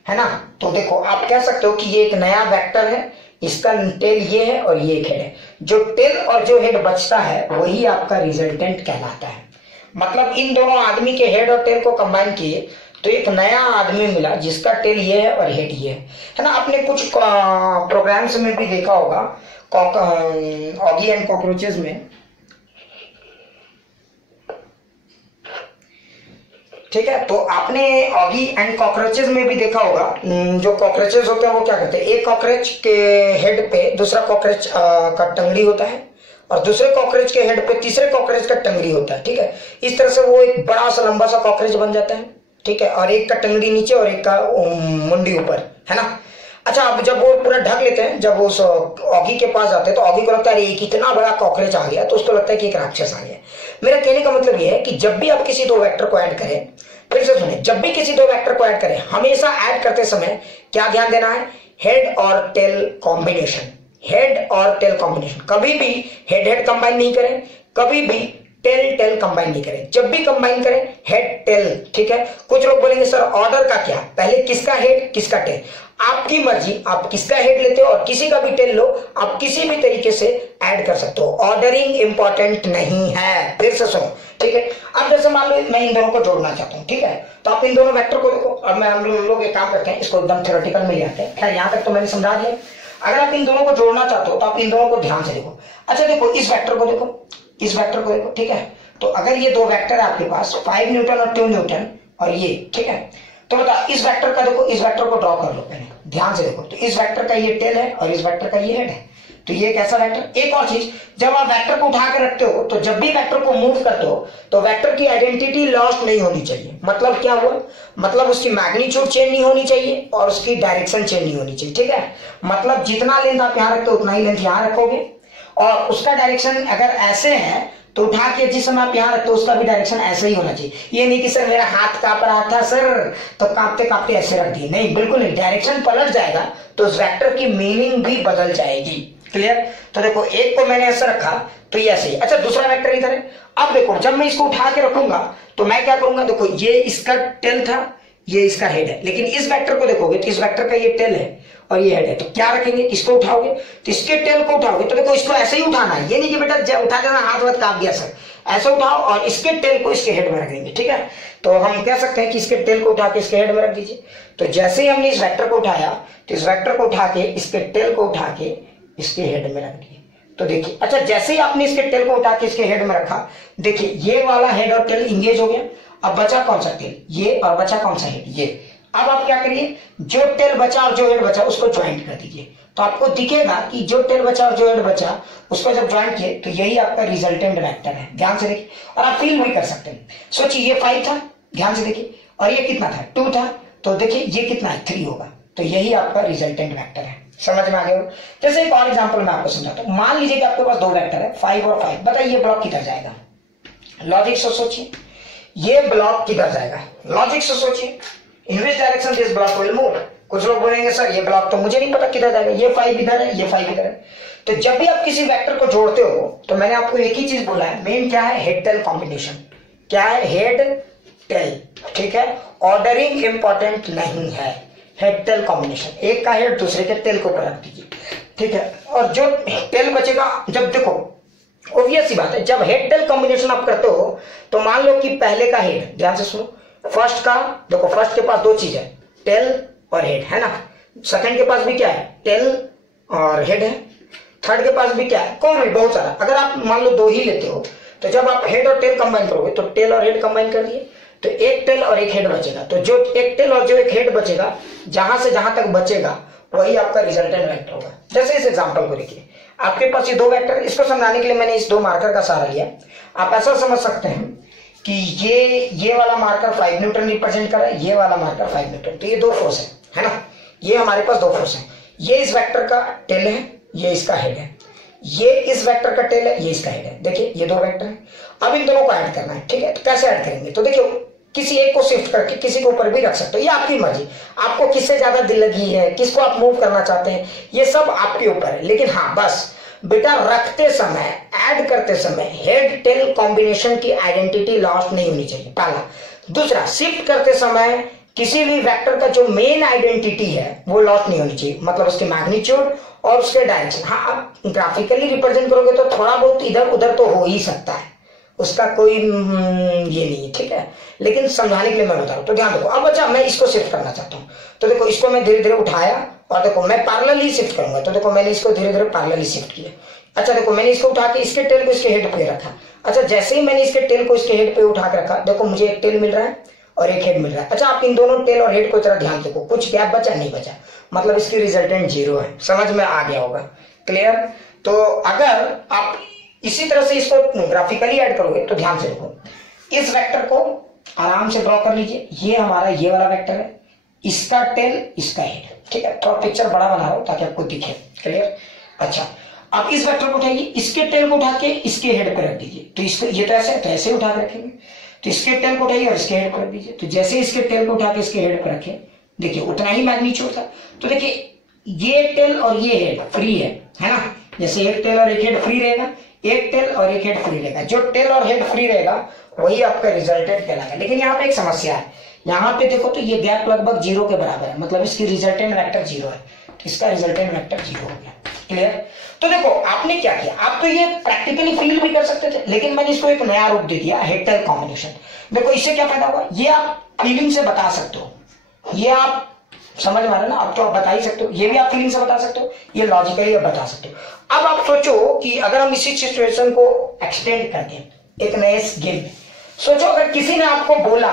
है ना। तो देखो आप कह सकते हो कि ये एक नया वेक्टर है, इसका टेल ये है और ये एक हेड है। जो टेल और जो हेड बचता है वही आपका रिजल्टेंट कहलाता है। मतलब इन दोनों आदमी के हेड और टेल को कंबाइन किए तो एक नया आदमी मिला जिसका टेल ये है और हेड ये है ना। आपने कुछ प्रोग्राम्स में भी देखा होगा, ऑगी एंड कॉकरोचेस में, ठीक है। तो आपने ऑगी एंड कॉकरोचेस में भी देखा होगा, जो कॉकरोचेस होते हैं वो क्या करते हैं, एक कॉकरोच के हेड पे दूसरा कॉकरोच का टंगड़ी होता है और दूसरे कॉकरोच के हेड पे तीसरे कॉकरोच का टंगड़ी होता है, ठीक है। इस तरह से वो एक बड़ा सा लंबा सा कॉकरोच बन जाता है, ठीक है। और एक का टंगड़ी नीचे और एक का मुंडी ऊपर, है ना। अच्छा, अब जब वो पूरा ढक लेते हैं, जब वो ऑगी के पास जाते हैं तो ऑगी को लगता है एक इतना बड़ा कॉकरोच आ गया, तो उसको लगता है कि एक राक्षस आ गया। मेरा कहने का मतलब ये है कि जब भी आप किसी दो वेक्टर को ऐड करें, फिर से सुनिए, जब भी किसी दो वेक्टर को ऐड करें हमेशा ऐड करते समय क्या ध्यान देना है, हेड और टेल कॉम्बिनेशन। हेड और टेल कॉम्बिनेशन, कभी भी हेड हेड कंबाइन नहीं करें, कभी भी टेल टेल कंबाइन नहीं करें। जब भी कंबाइन करें हेड टेल, ठीक है। कुछ लोग बोलेंगे सर ऑर्डर का क्या, पहले किसका हेड किसका टेल, आपकी मर्जी, आप किसका हेड लेते हो और किसी का भी टेल लो, आप किसी भी तरीके से ऐड कर सकते हो। ऑर्डरिंग इंपॉर्टेंट नहीं है, फिर से सुनो, ठीक है। अब जैसे मान लो मैं इन दोनों को जोड़ना चाहता हूं, ठीक है, तो आप इन दोनों वेक्टर को देखो। अब हम लोग एक काम करते हैं, इसको एकदम थ्योरेटिकल में ले आते हैं। खैर यहाँ तक तो मैंने समझा दिया। अगर आप इन दोनों को जोड़ना चाहते हो तो आप इन दोनों को ध्यान से देखो। अच्छा देखो, इस वेक्टर को देखो, इस वेक्टर को देखो, ठीक है। तो अगर ये दो वेक्टर है आपके पास 5 न्यूटन और 2 न्यूटन और ये, ठीक है, तो बता इस वेक्टर का देखो, इस वेक्टर को ड्रॉ कर लो पहले, ध्यान से देखो। तो इस वेक्टर का ये टेल है और इस वेक्टर का ये हेड है, तो ये कैसा वेक्टर। एक और चीज, जब आप वेक्टर को उठा के रखते हो तो जब भी वेक्टर को मूव करते हो तो वेक्टर की आइडेंटिटी लॉस्ट नहीं होनी चाहिए। मतलब क्या हुआ, मतलब उसकी मैग्नीट्यूड चेंज नहीं होनी चाहिए और उसकी डायरेक्शन चेंज नहीं होनी चाहिए, ठीक है। मतलब जितना लेंथ आप यहाँ रखते हो उतना ही लेंथ यहाँ रखोगे और उसका डायरेक्शन अगर ऐसे है तो उठा के जिस समय आप यहाँ रखते हो उसका भी डायरेक्शन ऐसा ही होना चाहिए। ये नहीं कि सर मेरा हाथ कांप रहा था सर तो कांपते कांपते ऐसे रख दिए, नहीं, बिल्कुल नहीं। डायरेक्शन पलट जाएगा तो उस वेक्टर की मीनिंग भी बदल जाएगी। क्लियर। तो देखो एक को मैंने ऐसे रखा तो ये ऐसे ही। अच्छा दूसरा वेक्टर इधर है। अब देखो जब मैं इसको उठा के रखूंगा तो मैं क्या करूंगा, देखो ये इसका टेल था, ये इसका हेड है, लेकिन इस वेक्टर को देखोगे तो इस वेक्टर का ये टेल है और ये हेड है। तो क्या रखेंगे, इसको उठाओगे तो इसके टेल को उठाओगे, तो देखो इसको ऐसे ही उठाना है, ये नहीं कि बेटा उठा के हाथ वाथ कांप गया सर, ऐसे उठाओ और इसके टेल को इसके हेड में रखेंगे, ठीक है। तो हम कह सकते हैं कि इसके टेल को उठा के इसके हेड में रख दीजिए। तो जैसे ही हमने इस वेक्टर को उठाया तो इस वेक्टर को उठा के इसके टेल को उठा के इसके हेड में रख दिए। तो देखिए, अच्छा जैसे ही आपने इसके टेल को उठा के इसके हेड में रखा, देखिए ये वाला हेड और टेल इंगेज हो गया। अब बचा कौन सा टेल, ये, और बचा कौन सा हेड, ये। अब आप क्या करिए, जो टेल बचा और जो हेड बचा उसको ज्वाइंट कर दीजिए, तो आपको दिखेगा कि जो टेल बचा और जो हेड बचा उसको जब ज्वाइंट किए तो यही आपका रिजल्टेंट वेक्टर है। ध्यान से देखिए, और आप फील भी कर सकते हैं। सोचिए ये 5 था, ध्यान से देखिए, और ये कितना था, 2 था, तो देखिए ये कितना है, 3 होगा। तो यही आपका रिजल्टेंट वेक्टर है। समझ में आ गया। जैसे एक और एग्जांपल मैं आपको समझाता हूं। मान लीजिए कि आपके पास 2 वेक्टर है 5 और 5, बताइए ये ब्लॉक किधर जाएगा, लॉजिक से सोचिए, ये ब्लॉक किधर जाएगा, लॉजिक से सोचिए, in which direction this block will move. कुछ लोग बोलेंगे सर ये ब्लॉक तो मुझे नहीं पता किधर जाएगा, ये 5 इधर है, ये 5 इधर है। तो जब भी आप किसी वेक्टर को जोड़ते हो तो मैंने आपको एक ही चीज बोला है, मेन क्या है, हेड टेल कॉम्बिनेशन। क्या है, हेड टेल, ठीक है। ऑर्डरिंग इंपॉर्टेंट नहीं है, हेड टेल कॉम्बिनेशन, एक का हेड दूसरे के टेल को ऊपर रख दीजिए, ठीक है। और जो टेल बचेगा, जब देखो ऑब्वियस सी बात है, जब हेड टेल कॉम्बिनेशन आप करते हो तो मान लो कि पहले का हेड, ध्यान से सुनो, फर्स्ट का देखो, फर्स्ट के पास 2 चीज है, टेल और हेड, है ना। सेकंड के पास भी क्या है, टेल और हेड है। थर्ड के पास भी क्या है, कोई भी, बहुत सारा। अगर आप मान लो 2 ही लेते हो तो जब आप हेड और टेल कंबाइन करोगे तो टेल और हेड कंबाइन कर दिए तो एक टेल और एक हेड बचेगा। तो जो एक टेल और जो एक हेड बचेगा, जहां से जहां तक बचेगा वही आपका रिजल्टेंट वेक्टर होगा। जैसे इस एग्जांपल को देखिए, आपके पास ये 2 वेक्टर, इसको समझाने के लिए मैंने इस 2 मार्कर का सहारा लिया। आप ऐसा समझ सकते हैं कि ये वाला मार्कर 5 न्यूटन रिप्रेजेंट कर रहा है, ये वाला मार्कर 5 न्यूटन, तो ये 2 फोर्स है ना। ये हमारे पास 2 फोर्स है, ये इस वेक्टर का टेल है, ये इसका हेड है, ये इस वेक्टर का टेल है, ये इसका हेड है। देखिए ये 2 वेक्टर है। अब इन दोनों को ऐड करना है, ठीक है। तो कैसे ऐड करेंगे, तो देखिए किसी एक को शिफ्ट करके किसी के ऊपर भी रख सकते हो, ये आपकी मर्जी, आपको किससे ज्यादा दिल लगी है, किसको आप मूव करना चाहते हैं, ये सब आपके ऊपर है। लेकिन हाँ बस बेटा रखते समय, ऐड करते समय हेड टेल कॉम्बिनेशन की आइडेंटिटी लॉस्ट नहीं होनी चाहिए, पहला। दूसरा, शिफ्ट करते समय किसी भी वेक्टर का जो मेन आइडेंटिटी है वो लॉस्ट नहीं होनी चाहिए, मतलब उसकी मैग्नीट्यूड और उसके डायरेक्शन। हाँ, आप ग्राफिकली रिप्रेजेंट करोगे तो थोड़ा बहुत इधर उधर तो हो ही सकता है, उसका कोई ये नहीं है, ठीक है, लेकिन समझाने के लिए मैं बता रहा हूँ। तो ध्यान देखो, अब अच्छा मैं इसको शिफ्ट करना चाहता हूँ, तो देखो इसको मैं धीरे धीरे उठाया और देखो मैं पैरेलली शिफ्ट करूंगा, तो देखो मैंने इसको धीरे धीरे पैरेलली शिफ्ट किया। अच्छा देखो मैंने इसको उठा के इसके टेल को इसके हेड पे रखा। अच्छा जैसे ही मैंने इसके टेल को इसके हेड पे उठा के रखा, देखो मुझे एक टेल मिल रहा है और एक हेड मिल रहा है। अच्छा आप इन दोनों टेल और हेड को जरा ध्यान देखो, कुछ गैप बचा नहीं बचा, मतलब इसकी रिजल्टेंट 0 है। समझ में आ गया होगा, क्लियर। तो अगर आप इसी तरह से इसको ग्राफिकली ऐड करोगे तो ध्यान से देखो, इस वेक्टर को आराम से ड्रॉ कर लीजिए। ये हमारा ये वाला वेक्टर है, इसका टेल इसका हेड, ठीक है। थोड़ा पिक्चर बड़ा बना रहा हूं ताकि आपको दिखे, क्लियर। अच्छा आप इस वेक्टर को उठाइए, इसके टेल को उठा के इसके हेड पर रख दीजिए, तो इसको ये तो ऐसे उठा के रखेंगे, तो इसके टेल को उठाइए और इसके हेड पर रख दीजिए। तो जैसे इसके टेल को उठा के इसके हेड पर रखे, देखिए उतना ही मैग्नीट्यूड था। तो देखिए ये टेल और ये हेड फ्री है ना, जैसे एक टेल और एक हेड फ्री रहेगा, एक टेल और एक हेड फ्री रहेगा। जो टेल और हेड फ्री रहेगा वही आपका रिजल्टेंट कहलाएगा। लेकिन यहाँ पे एक समस्या है, यहाँ पे देखो तो ये गैप लगभग 0 के बराबर है, मतलब इसकी रिजल्टेंट वेक्टर 0 है, तो इसका रिजल्टेंट वेक्टर 0 हो गया, क्लियर। तो देखो आपने क्या किया, आप तो ये प्रैक्टिकली फील भी कर सकते थे, लेकिन मैंने इसको एक नया रूप दे दिया, हेड टेल कॉम्बिनेशन। देखो इससे क्या फायदा हुआ, ये आप फीलिंग से बता सकते हो, ये आप समझ में आ रहा है ना, अब तो आप बता ही सकते हो, ये भी आप फीलिंग से बता सकते हो, ये लॉजिकली आप बता सकते हो। अब आप सोचो कि अगर हम इसी सिचुएशन को एक्सटेंड कर दें एक नए गेम में, सोचो अगर किसी ने आपको बोला,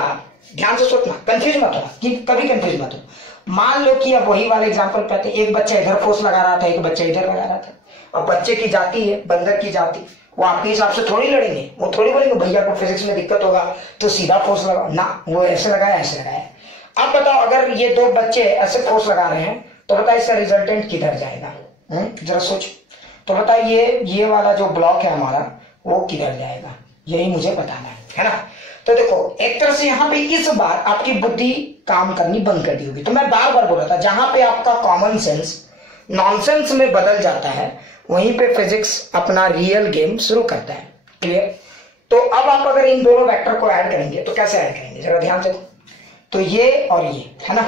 ध्यान से सोचना, कंफ्यूज मत हो, कि कभी कंफ्यूज मत हो। मान लो कि अब वही वाले एग्जांपल पे आते, एक बच्चा इधर फोर्स लगा रहा था, एक बच्चा इधर लगा रहा था। अब बच्चे की जाति है, बंदर की जाति, वो आपके हिसाब से थोड़ी लड़ेंगे, वो थोड़ी बोलेंगे भैया को फिजिक्स में दिक्कत होगा तो सीधा फोर्स लगाओ ना, वो ऐसे लगाया ऐसे लगाया। अब बताओ अगर ये दो बच्चे ऐसे फोर्स लगा रहे हैं तो बताओ इसका रिजल्टेंट किधर जाएगा, जरा सोचो। तो बताओ ये वाला जो ब्लॉक है हमारा वो किधर जाएगा, यही मुझे बताना है ना। तो देखो एक तरह से यहाँ पे इस बार आपकी बुद्धि काम करनी बंद कर दी होगी। तो मैं बार बार बोल रहा था, जहां पे आपका कॉमन सेंस नॉनसेंस में बदल जाता है वहीं पे फिजिक्स अपना रियल गेम शुरू करता है, क्लियर। तो अब आप अगर इन दोनों वेक्टर को ऐड करेंगे तो कैसे ऐड करेंगे, जरा ध्यान से। तो ये और ये है ना,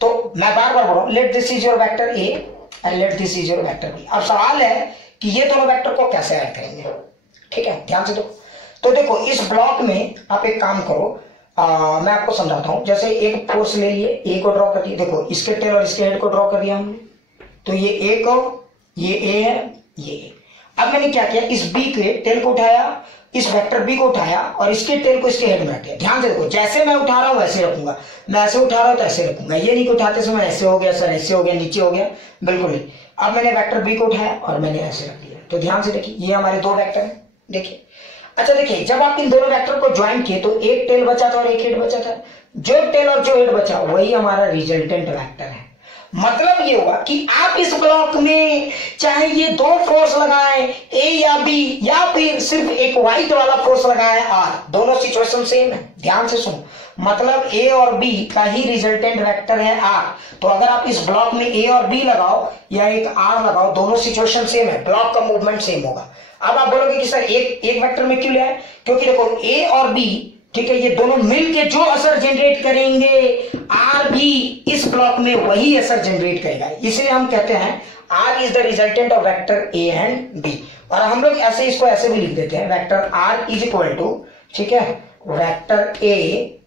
तो मैं बार बार बोल रहा हूं, let this is your vector A and let this is your vector B. अब सवाल है कि ये दोनों वेक्टर को कैसे ऐड करेंगे, ठीक है, ध्यान से दो। तो देखो इस ब्लॉक में आप एक काम करो, मैं आपको समझाता हूं। जैसे एक फोर्स ले लिए, ए को ड्रॉ कर दिया, देखो इसके टेल और इसके हेड को ड्रॉ कर दिया हमने, तो ये ए को, ये ए है, ये ए। अब मैंने क्या किया, इस बी के टेल को उठाया, इस वेक्टर बी को उठाया और इसके टेल को इसके हेड में रख दिया। ध्यान से देखो, जैसे मैं उठा रहा हूं वैसे रखूंगा, मैं ऐसे उठा रहा हूं तो ऐसे रखूंगा, ये नहीं कि उठाते समय ऐसे हो गया सर, ऐसे हो गया, नीचे हो गया, बिल्कुल नहीं। अब मैंने वेक्टर बी को उठाया और मैंने ऐसे रख दिया। तो ध्यान से देखिए, ये हमारे दो वेक्टर हैं, देखिए। अच्छा देखिए, जब आप इन दोनों वेक्टर को ज्वाइन किए तो एक टेल बचा था और एक हेड बचा था, जो टेल और जो हेड बचा वही हमारा रिजल्टेंट वेक्टर है। मतलब ये हुआ कि आप इस ब्लॉक में चाहे ये दो फोर्स लगाएं ए या बी, या फिर सिर्फ एक व्हाइट वाला फोर्स लगाएं आर, दोनों सिचुएशन सेम है। ध्यान से सुनो, मतलब ए और बी का ही रिजल्टेंट वेक्टर है आर। तो अगर आप इस ब्लॉक में ए और बी लगाओ या एक आर लगाओ, दोनों सिचुएशन सेम है, ब्लॉक का मूवमेंट सेम होगा। अब आप बोलोगे कि सर एक वेक्टर में क्यों ले आए, क्योंकि देखो ए और बी, ठीक है, ये दोनों मिलके जो असर जनरेट करेंगे आर भी इस ब्लॉक में वही असर जनरेट करेगा। इसलिए हम कहते हैं R is the resultant of vector A and B. और हम लोग ऐसे इसको ऐसे भी लिख देते हैं, vector R is equal to, ठीक है, वेक्टर ए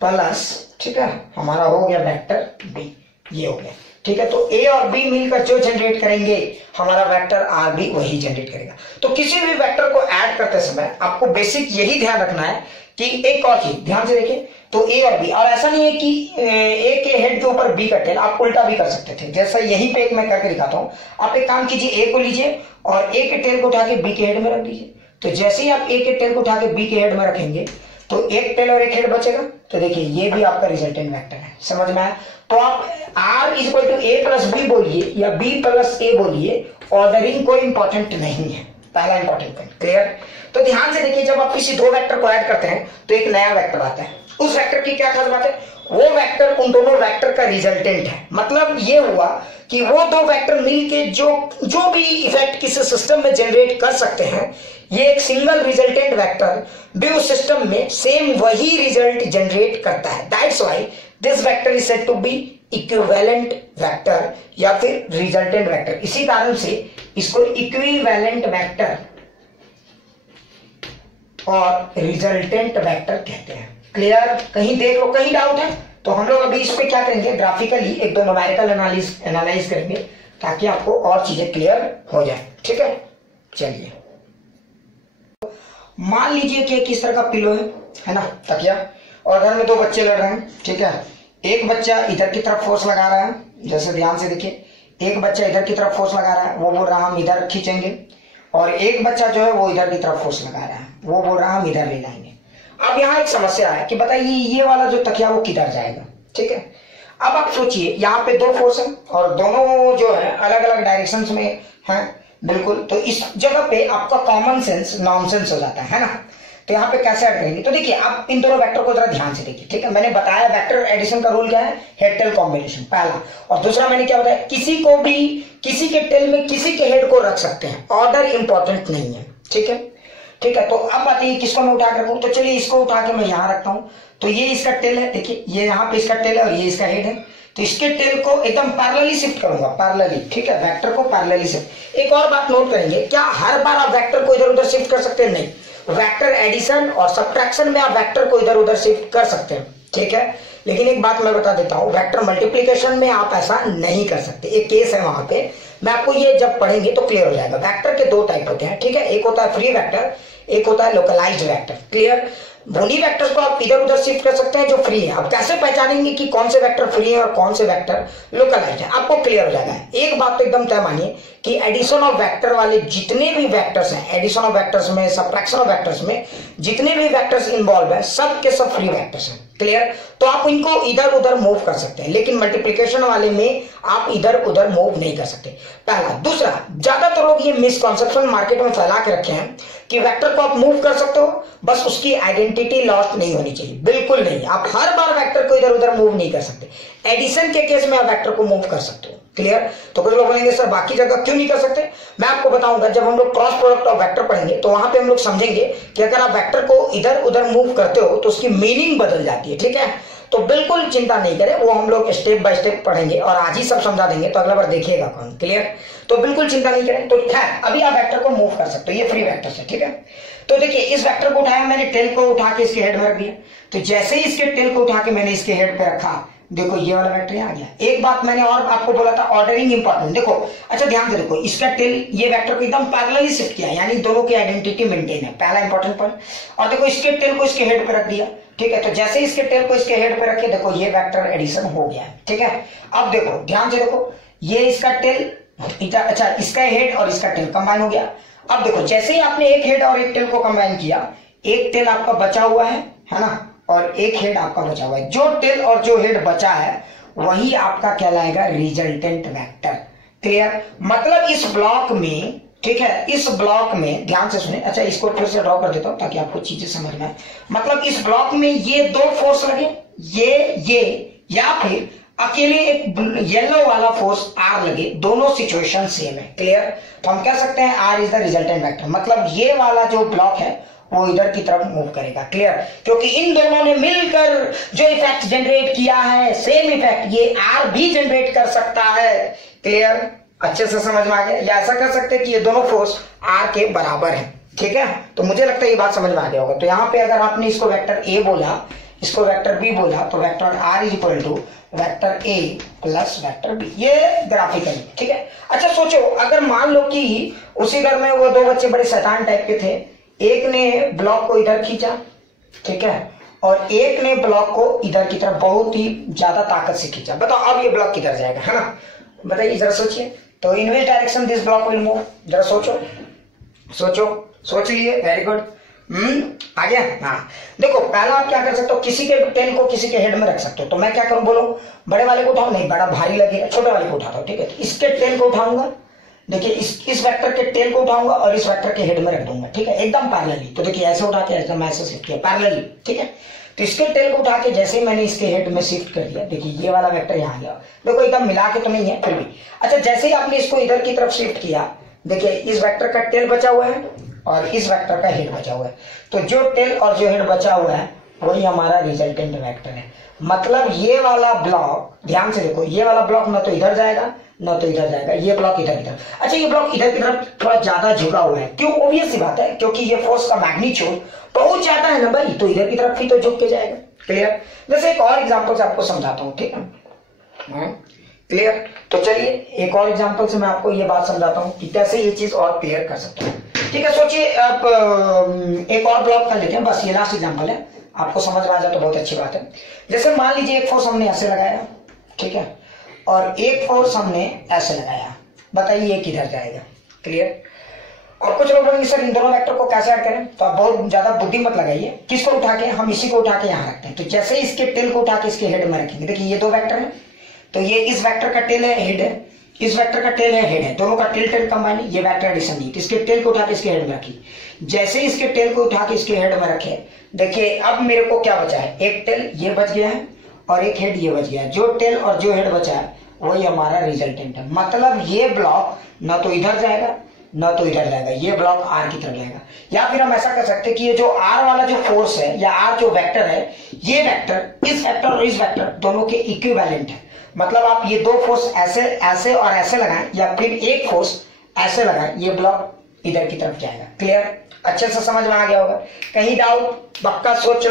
प्लस, ठीक है, हमारा हो गया वेक्टर बी, ये हो गया, ठीक है। तो ए और बी मिलकर जो जनरेट करेंगे हमारा वेक्टर आर भी वही जनरेट करेगा। तो किसी भी वेक्टर को ऐड करते समय आपको बेसिक यही ध्यान रखना है कि एक और चीज ध्यान से देखिए, तो ए और बी, और ऐसा नहीं है कि ए के हेड के ऊपर बी का टेल, आप उल्टा भी कर सकते थे, जैसा यहीं पे एक मैं करके दिखाता हूं। आप एक काम कीजिए, ए को लीजिए और ए के टेल को उठा के बी के हेड में रख दीजिए। तो जैसे ही आप ए के टेल को उठा के बी के हेड में रखेंगे तो एक टेल और एक हेड बचेगा। तो देखिए ये भी आपका रिजल्टेंट वेक्टर है, समझ में आया। तो आप R is equal to A plus B बोलिए या बी प्लस ए बोलिए, ऑर्डरिंग कोई इंपॉर्टेंट नहीं है, पहला इंपॉर्टेंट पॉइंट, क्लियर। तो ध्यान से देखिए, जब आप किसी दो वेक्टर को ऐड करते हैं तो एक नया वेक्टर आता है। उस वेक्टर की क्या खास बात है, वो वेक्टर उन दोनों वेक्टर का रिजल्टेंट है। मतलब ये हुआ कि वो दो वेक्टर मिलके जो भी इफेक्ट किसी सिस्टम में जनरेट कर सकते हैं, ये एक सिंगल रिजल्टेंट वेक्टर भी उस सिस्टम में सेम वही रिजल्ट जनरेट करता है। That's why this vector is said to be equivalent vector या फिर रिजल्टेंट वेक्टर। इसी कारण से इसको इक्विवेलेंट वेक्टर और रिजल्टेंट वेक्टर कहते हैं। क्लियर? कहीं देख लो, कहीं डाउट है तो हम लोग अभी इस पे क्या करेंगे, ग्राफिकली एक दो न्यूमेरिकल एनालाइज करेंगे ताकि आपको और चीजें क्लियर हो जाए। ठीक है, चलिए मान लीजिए कि किस तरह का पिलो है ना, तकिया, और घर में दो बच्चे लड़ रहे हैं। ठीक है, एक बच्चा इधर की तरफ फोर्स लगा रहा है, जैसे ध्यान से देखिए, एक बच्चा इधर की तरफ फोर्स लगा रहा है, वो बोल रहा है हम इधर खींचेंगे, और एक बच्चा जो है वो इधर की तरफ फोर्स लगा रहा है, वो बोल रहा है हम इधर ले जाएंगे। अब यहाँ एक समस्या है कि बताइए ये वाला जो तकिया वो किधर जाएगा। ठीक है, अब आप सोचिए यहाँ पे दो फोर्स है और दोनों जो है अलग अलग डायरेक्शन में हैं, बिल्कुल। तो इस जगह पे आपका कॉमन सेंस नॉनसेंस हो जाता है ना। तो यहाँ पे कैसे ऐड करेंगे, तो देखिए आप इन दोनों वेक्टर को जरा ध्यान से देखिए। ठीक है, मैंने बताया वेक्टर एडिशन का रूल क्या है, हेड टेल कॉम्बिनेशन पहला, और दूसरा मैंने क्या बताया, किसी को भी किसी के टेल में किसी के हेड को रख सकते हैं, ऑर्डर इंपॉर्टेंट नहीं है। ठीक है, ठीक है, तो अब बताइए किसको मैं उठा कर रखूं, तो चलिए इसको उठा के मैं यहाँ रखता हूँ। तो ये इसका टेल है, देखिए ये यहाँ पे इसका टेल है और ये इसका हेड है। तो इसके टेल को एकदम पैरेलली शिफ्ट करूंगा, पैरेलली। ठीक है, वेक्टर को पैरेलली शिफ्ट। एक और बात नोट करेंगे, क्या हर बार आप वेक्टर को इधर उधर शिफ्ट कर सकते हैं? नहीं, वेक्टर एडिशन और सब्ट्रैक्शन में आप वेक्टर को इधर उधर शिफ्ट कर सकते हैं। ठीक है, लेकिन एक बात मैं बता देता हूं, वेक्टर मल्टीप्लिकेशन में आप ऐसा नहीं कर सकते। एक केस है वहां पे, मैं आपको ये जब पढ़ेंगे तो क्लियर हो जाएगा। वेक्टर के दो टाइप होते हैं। ठीक है, एक होता है फ्री वेक्टर, एक होता है लोकलाइज्ड वेक्टर। क्लियर? उन्हीं वेक्टर्स को आप इधर उधर शिफ्ट कर सकते हैं जो फ्री है। अब कैसे पहचानेंगे कि कौन से वेक्टर फ्री है और कौन से वेक्टर लोकलाइज्ड है, आपको क्लियर हो जाएगा। एक बात तो एकदम तय मानिए कि एडिशन ऑफ वेक्टर वाले जितने भी वेक्टर्स हैं, एडिशन ऑफ वेक्टर्स में, सब्ट्रैक्शन ऑफ वेक्टर्स में जितने भी वेक्टर्स इन्वॉल्व है, सब के सब फ्री वेक्टर्स हैं। क्लियर? तो आप इनको इधर उधर मूव कर सकते हैं, लेकिन मल्टीप्लिकेशन वाले में आप इधर उधर मूव नहीं कर सकते, पहला। दूसरा, ज्यादातर लोग ये मिसकॉन्सेप्शन मार्केट में फैला के रखे हैं कि वेक्टर को आप मूव कर सकते हो, बस उसकी आइडेंटिटी लॉस्ट नहीं होनी चाहिए। बिल्कुल नहीं, आप हर बार वेक्टर को इधर उधर मूव नहीं कर सकते। एडिशन के केस में आप वेक्टर को मूव कर सकते हो। क्लियर? तो कुछ लोग बोलेंगे सर बाकी जगह क्यों नहीं कर सकते, मैं आपको बताऊंगा। जब हम लोग क्रॉस प्रोडक्ट ऑफ वेक्टर पढ़ेंगे तो वहां पे हम लोग समझेंगे कि अगर आप वेक्टर को इधर उधर मूव करते हो तो उसकी मीनिंग बदल जाती है। ठीक है, तो बिल्कुल चिंता नहीं करें, वो हम लोग स्टेप बाय स्टेप पढ़ेंगे और आज ही सब समझा देंगे, तो अगला बार देखिएगा कौन। क्लियर? तो बिल्कुल चिंता नहीं करें। तो खैर अभी आप वेक्टर को मूव कर सकते हो, ये फ्री वेक्टर है। ठीक है, तो देखिए इस वेक्टर को उठाया मैंने, टेल को उठा के इसके हेड में रख दिया। तो जैसे ही इसके टेल को उठा के मैंने इसके हेड पे रखा, देखो ये वाला वेक्टर यहाँ आ गया। एक बात मैंने और आपको बोला था, ऑर्डरिंग इंपॉर्टेंट। देखो अच्छा ध्यान से देखो, इसका टेल ये वेक्टर को एकदम पैरेलली शिफ्ट किया, यानी दोनों की आइडेंटिटी मेंटेन है, पहला इंपॉर्टेंट पॉइंट। और देखो इसके टेल को इसके हेड पे रख दिया। ठीक है, तो जैसे इसके टेल को इसके हेड पे रखे, देखो ये वेक्टर एडिशन हो गया है। ठीक है, अब देखो ध्यान से देखो, ये इसका टेल, अच्छा इसका हेड और इसका टेल कंबाइन हो गया। अब देखो जैसे ही आपने एक हेड और एक टेल को कंबाइन किया, एक टेल आपका बचा हुआ है ना, और एक हेड आपका बचा हुआ है। जो टेल और जो हेड बचा है वही आपका कहलाएगा रिजल्टेंट वेक्टर। क्लियर? मतलब इस ब्लॉक में, ठीक है, इस ब्लॉक में ध्यान से सुने। अच्छा इसको फिर से ड्रॉ कर देता हूं ताकि आपको चीजें समझ में आए। मतलब इस ब्लॉक में ये दो फोर्स लगे, ये या फिर अकेले एक येलो वाला फोर्स आर लगे, दोनों सिचुएशन सेम है। क्लियर? तो हम कह सकते हैं R is the resultant vector. मतलब ये वाला जो ब्लॉक है वो इधर की तरफ मूव करेगा। क्लियर? क्योंकि इन दोनों ने मिलकर जो इफेक्ट जनरेट किया है, सेम इफेक्ट ये आर भी जनरेट कर सकता है। क्लियर? अच्छे से समझ में आ गया? या ऐसा कर सकते हैं कि ये दोनों फोर्स आर के बराबर है। ठीक है, तो मुझे लगता है ये बात समझ में आ गया होगा। तो यहाँ पे अगर आपने इसको वेक्टर ए बोला, इसको वेक्टर बी बोला, तो vector R is equal to vector A plus vector B, ये ग्राफिकली। ठीक है, अच्छा सोचो अगर मान लो कि उसी घर में वो दो बच्चे बड़े शैतान टाइप के थे, एक ने ब्लॉक को इधर खींचा, ठीक है, और एक ने ब्लॉक को इधर की तरफ बहुत ही ज्यादा ताकत से खींचा। बताओ अब ये ब्लॉक किधर जाएगा, है ना? बताइए जरा सोचिए। तो in which direction this block will move, जरा सोचो सोचो, सोच लिए। वेरी गुड, आ गया। हाँ देखो पहला आप क्या कर सकते हो, किसी के टेल को किसी के हेड में रख सकते हो। तो मैं क्या करूं, बोलो बड़े वाले को उठाओ, नहीं बड़ा भारी लगेगा, छोटे वाले को उठाता हूं। ठीक है, इसके टेल को उठाऊंगा, देखिए इस वेक्टर के टेल को उठाऊंगा और इस वेक्टर के हेड में रख दूंगा। ठीक है, एकदम पैरेलली। तो देखिए ऐसे उठा के ऐसे मैं ऐसे शिफ्ट किया पैरेलली। ठीक है, तो इसके टेल को उठा के जैसे ही मैंने इसके हेड में शिफ्ट कर दिया, देखिए ये वाला वेक्टर यहाँ गया। देखो एकदम मिला के तो नहीं है फिर भी। अच्छा जैसे ही आपने इसको इधर की तरफ शिफ्ट किया, देखिए इस वेक्टर का टेल बचा हुआ है और इस वेक्टर का हेड बचा हुआ है। तो जो टेल और जो हेड बचा हुआ है वही हमारा रिजल्टेंट वेक्टर है। मतलब ये वाला ब्लॉक, ध्यान से देखो, ये वाला ब्लॉक ना तो इधर जाएगा ना तो इधर जाएगा, ये ब्लॉक इधर की तरफ। अच्छा, ये ब्लॉक इधर की तरफ थोड़ा ज्यादा झुका हुआ है, क्यों? ऑब्वियस सी बात है, क्योंकि ये फोर्स का मैग्नीट्यूड बहुत ज्यादा है ना भाई, तो इधर की तरफ ही तो झुक के जाएगा। क्लियर? जैसे एक और एग्जांपल से आपको समझाता हूँ, ठीक है? क्लियर? तो चलिए एक और एग्जांपल से मैं आपको ये बात समझाता हूँ कि कैसे ये चीज और क्लियर कर सकते हैं। ठीक है, सोचिए आप एक और ब्लॉक कर लेते हैं, बस ये लास्ट एग्जांपल है, आपको समझ में आ जाए तो बहुत अच्छी बात है। जैसे मान लीजिए एक फोर्स हमने ऐसे लगाया, ठीक है, और एक फोर्स हमने ऐसे लगाया, बताइए ये किधर जाएगा? क्लियर? और कुछ लोग बोलेंगे सर इन दोनों वेक्टर को कैसे ऐड करें, तो आप बहुत ज्यादा बुद्धि मत लगाइए। किसको उठा के? हम इसी को उठा के यहाँ रखते हैं। तो जैसे इसके टेल को उठा के इसके हेड में रखेंगे, देखिए ये दो वेक्टर है, तो ये इस वेक्टर का टेल है, हेड है, इस वेक्टर का टेल है, हेड है, दोनों का टेल कंबाइन, ये वेक्टर एडिशन नहीं, तो इसके टेल को उठा के इसके हेड में रखी। जैसे इसके टेल को उठा के इसके हेड में रखे, देखिए अब मेरे को क्या बचा है? एक टेल ये बच गया है और एक हेड ये बच गया है। जो टेल और जो हेड बचा है वही हमारा रिजल्टेंट है। मतलब ये ब्लॉक ना तो इधर जाएगा ना तो इधर जाएगा, ये ब्लॉक आर की तरफ जाएगा। या फिर हम ऐसा कर सकते हैं कि ये जो आर वाला जो फोर्स है या आर जो वेक्टर है, ये वेक्टर इस वेक्टर और इस वेक्टर दोनों के इक्विवेलेंट है। मतलब आप ये दो फोर्स ऐसे ऐसे और ऐसे लगाएं या फिर एक फोर्स ऐसे लगाएं, ये ब्लॉक इधर की तरफ जाएगा। क्लियर? अच्छे से समझ में आ गया होगा? कहीं डाउट? पक्का सोच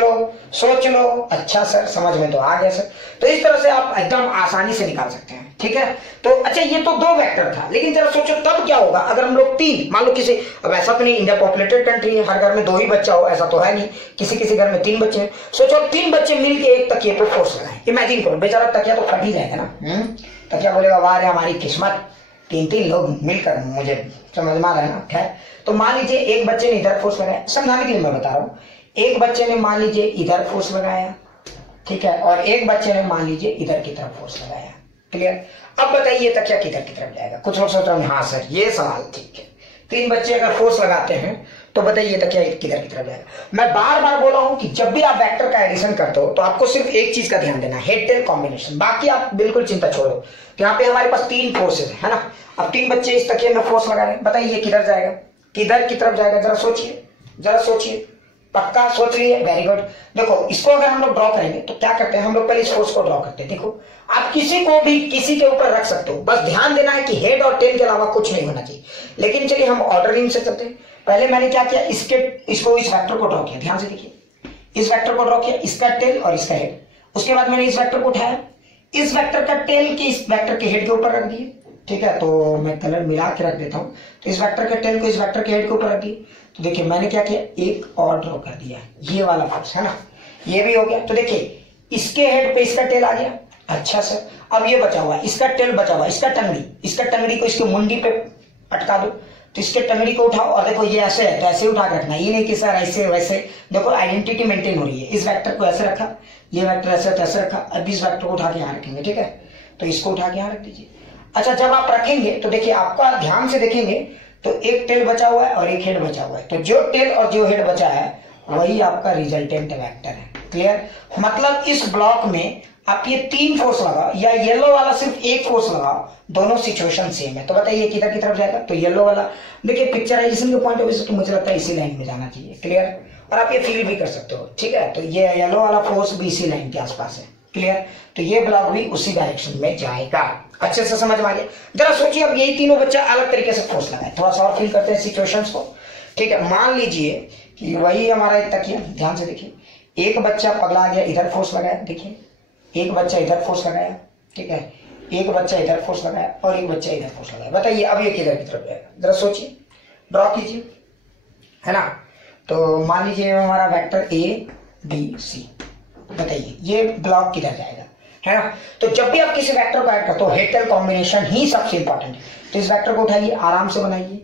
लो। अच्छा सर समझ में तो आ गया सर। तो इस तरह से आप एकदम आसानी से निकाल सकते हैं। ठीक है, तो अच्छा ये तो दो वेक्टर था, लेकिन जरा सोचो तब क्या होगा अगर हम लोग तीन, मान लो किसी, अब ऐसा तो नहीं इंडिया पॉपुलेटेड कंट्री है, हर घर में दो ही बच्चा हो, ऐसा तो है नहीं, किसी घर में तीन बच्चे हैं। सोचो तीन बच्चे मिलके एक तकिए पे फोर्स लगाएं, इमेजिन करो, बेचारा तकिया तो फट ही जाएगा ना। तकिया बोलेगा वाह रे हमारी किस्मत, तीन लोग मिलकर, मुझे समझ में आ रहा है ना? खैर, तो मान लीजिए एक बच्चे ने इधर फोर्स लगाया, समझाने के लिए मैं बता रहा हूँ। एक बच्चे ने मान लीजिए इधर फोर्स लगाया, ठीक है, और एक बच्चे ने मान लीजिए इधर की तरफ फोर्स लगाया। क्लियर? अब बताइए तकिया किधर की तरफ जाएगा? कुछ लोग सोच रहे हैं हाँ सर ये सवाल ठीक है, तीन बच्चे अगर फोर्स लगाते हैं तो बताइए तकिया किधर की तरफ जाएगा? मैं बार बार बोला हूं कि जब भी आप वेक्टर का एडिशन करते हो तो आपको सिर्फ एक चीज का ध्यान देना, हेड टेल कॉम्बिनेशन, बाकी आप बिल्कुल चिंता छोड़ो। तो यहाँ पे हमारे पास तीन फोर्सेज है ना, अब तीन बच्चे इस तकिए में फोर्स लगा रहे हैं, बताइए किधर जाएगा? किधर की तरफ जाएगा? जरा सोचिए, पक्का सोच लिए? Very good. देखो इसको अगर हम लोग ड्रॉ करेंगे तो क्या करते हैं हम लोग? पहले इस फोर्स को ड्रॉ करते हैं। देखो आप किसी को भी किसी के ऊपर रख सकते हो, बस ध्यान देना है कि हेड और टेल के अलावा कुछ नहीं होना चाहिए। लेकिन चलिए हम ऑर्डरिंग से चलते हैं। पहले मैंने क्या किया, इस वेक्टर को ड्रॉ किया, ध्यान से देखिए, इस वेक्टर को ड्रॉ किया, इसका टेल और इसका हेड। उसके बाद मैंने इस वेक्टर को उठाया, इस वेक्टर का टेल के इस वेक्टर के हेड के ऊपर रख दिए। ठीक है, तो मैं कलर मिला के रख देता हूं, तो इस वेक्टर के टेल को इस वेक्टर के हेड के ऊपर रख दिए। तो देखिए मैंने क्या किया, एक और ड्रॉ कर दिया, ये वाला फोर्स है ना, ये भी हो गया। तो देखिए इसके हेड पे इसका टेल आ गया। अच्छा सर, अब ये बचा हुआ, इसका टेल बचा हुआ, इसका टंगड़ी को इसके मुंडी पे अटका दो। तो इसके टंगड़ी को उठाओ और देखो ये ऐसे है तो ऐसे उठा के रखना, ये नहीं कि सर ऐसे वैसे। देखो आइडेंटिटी मेंटेन हो रही है। इस वेक्टर को ऐसे रखा, ये वेक्टर ऐसे तो ऐसे रखा, अब इस वेक्टर को उठा के यहाँ रखेंगे। ठीक है, तो इसको उठा के यहाँ रख दीजिए। अच्छा जब आप रखेंगे तो देखिए आपका ध्यान से देखेंगे तो एक टेल बचा हुआ है और एक हेड बचा हुआ है, तो जो टेल और जो हेड बचा है वही आपका रिजल्टेंट वेक्टर है। क्लियर? मतलब इस ब्लॉक में आप ये तीन फोर्स लगाओ या येलो वाला सिर्फ एक फोर्स लगाओ, दोनों सिचुएशन सेम है। तो बताइए किधर की तरफ जाएगा? तो येलो वाला, देखिए पिक्चराइजेशन के पॉइंट ऑफ व्यू से तो मुझे लगता है इसी लाइन में जाना चाहिए। क्लियर? और आप ये फील भी कर सकते हो। ठीक है, तो ये येलो वाला फोर्स भी इसी लाइन के आसपास है। क्लियर? तो ये ब्लॉक भी उसी डायरेक्शन में जाएगा। अच्छे से समझ में आ गया? जरा सोचिए अब यही तीनों बच्चा अलग तरीके से फोर्स लगाए, थोड़ा सा और फील करते हैं सिचुएशंस को। ठीक है, मान लीजिए कि वही हमारा एक तकिया, ध्यान से देखिए, एक बच्चा पगला गया, इधर फोर्स लगाया, देखिए एक बच्चा इधर फोर्स लगाया, ठीक है, एक बच्चा इधर फोर्स लगाया और एक बच्चा इधर फोर्स लगाया। बताइए अब ये किधर की तरफ जाएगा? जरा सोचिए, ड्रॉ कीजिए, है ना। तो मान लीजिए हमारा वेक्टर ए बी सी, बताइए ये ब्लॉक किधर जाएगा, है ना। तो जब भी आप किसी वेक्टर को ऐड करते हो हेड टेल कॉम्बिनेशन ही सबसे इंपॉर्टेंट है। तो इस वेक्टर को उठाइए, आराम से बनाइए।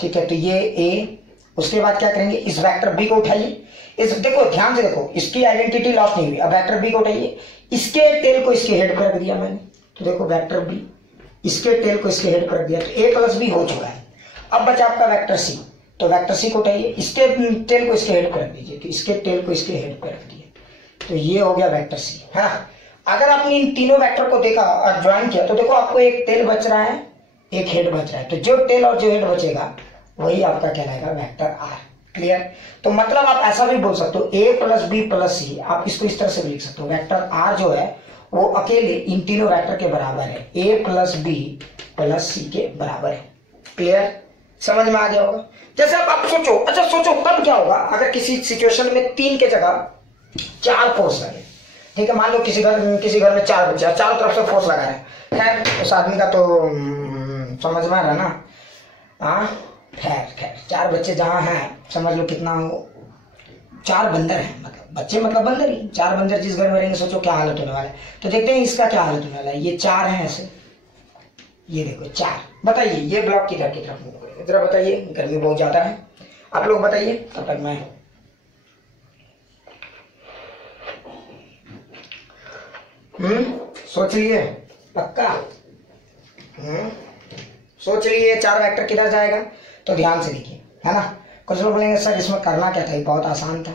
ठीक है, तो ये ए, उसके बाद क्या करेंगे, इस वेक्टर बी को उठाइए, इस देखो ध्यान से देखो, इसकी आइडेंटिटी लॉस नहीं हुई। अब वेक्टर बी को उठाइए, इसके टेल को इसके हेड पर रख दिया मैंने, तो देखो वेक्टर बी इसके टेल को इसके हेड पर रख दिया, तो ए प्लस बी हो चुका है। अब बचा आपका वेक्टर सी, तो वेक्टर सी को उठाइए, इसके टेल को इसके हेड पर रख दीजिए, तो इसके टेल को इसके हेड पर रख दिया, तो ये हो गया वेक्टर सी, है ना। अगर आपने इन तीनों वेक्टर को देखा और ज्वाइन किया तो देखो आपको एक टेल बच रहा है, एक हेड बच रहा है, तो जो टेल और जो हेड बचेगा वही आपका कहलाएगा वेक्टर आर। क्लियर। तो मतलब आप ऐसा भी बोल सकते हो a प्लस बी प्लस सी, आप इसको इस तरह से भी लिख सकते हो। वेक्टर r जो है वो अकेले इन तीनों वेक्टर के बराबर है, a प्लस बी प्लस सी के बराबर है। क्लियर, समझ में आ गया होगा। जैसे आप सोचो, अच्छा सोचो तब क्या होगा अगर किसी सिचुएशन में 3 के जगह 4 फोर्स लगे। ठीक है, मान लो किसी घर में 4 बच्चे, चारों तरफ से फोर्स लगा रहे हैं, खैर उस आदमी का तो समझ में आ रहा ना। हाँ खैर 4 बच्चे जहाँ हैं, समझ लो कितना हो, 4 बंदर हैं, मतलब बच्चे मतलब बंदर ही, 4 बंदर जिस घर में रहेंगे, सोचो क्या हालत होने वाला है। तो देखते हैं इसका क्या हालत होने वाला है। ये 4 हैं ऐसे, ये देखो 4। बताइए ये ब्लॉक किधर की तरफ मूव करेगा, जरा बताइए। गर्मी बहुत ज्यादा है, आप लोग बताइए तब तक मैं सोच लिए पक्का। सोच लिए 4 वेक्टर किधर जाएगा। तो ध्यान से देखिए, है ना। कुछ लोग बोलेंगे सर इसमें करना क्या था, ये बहुत आसान था।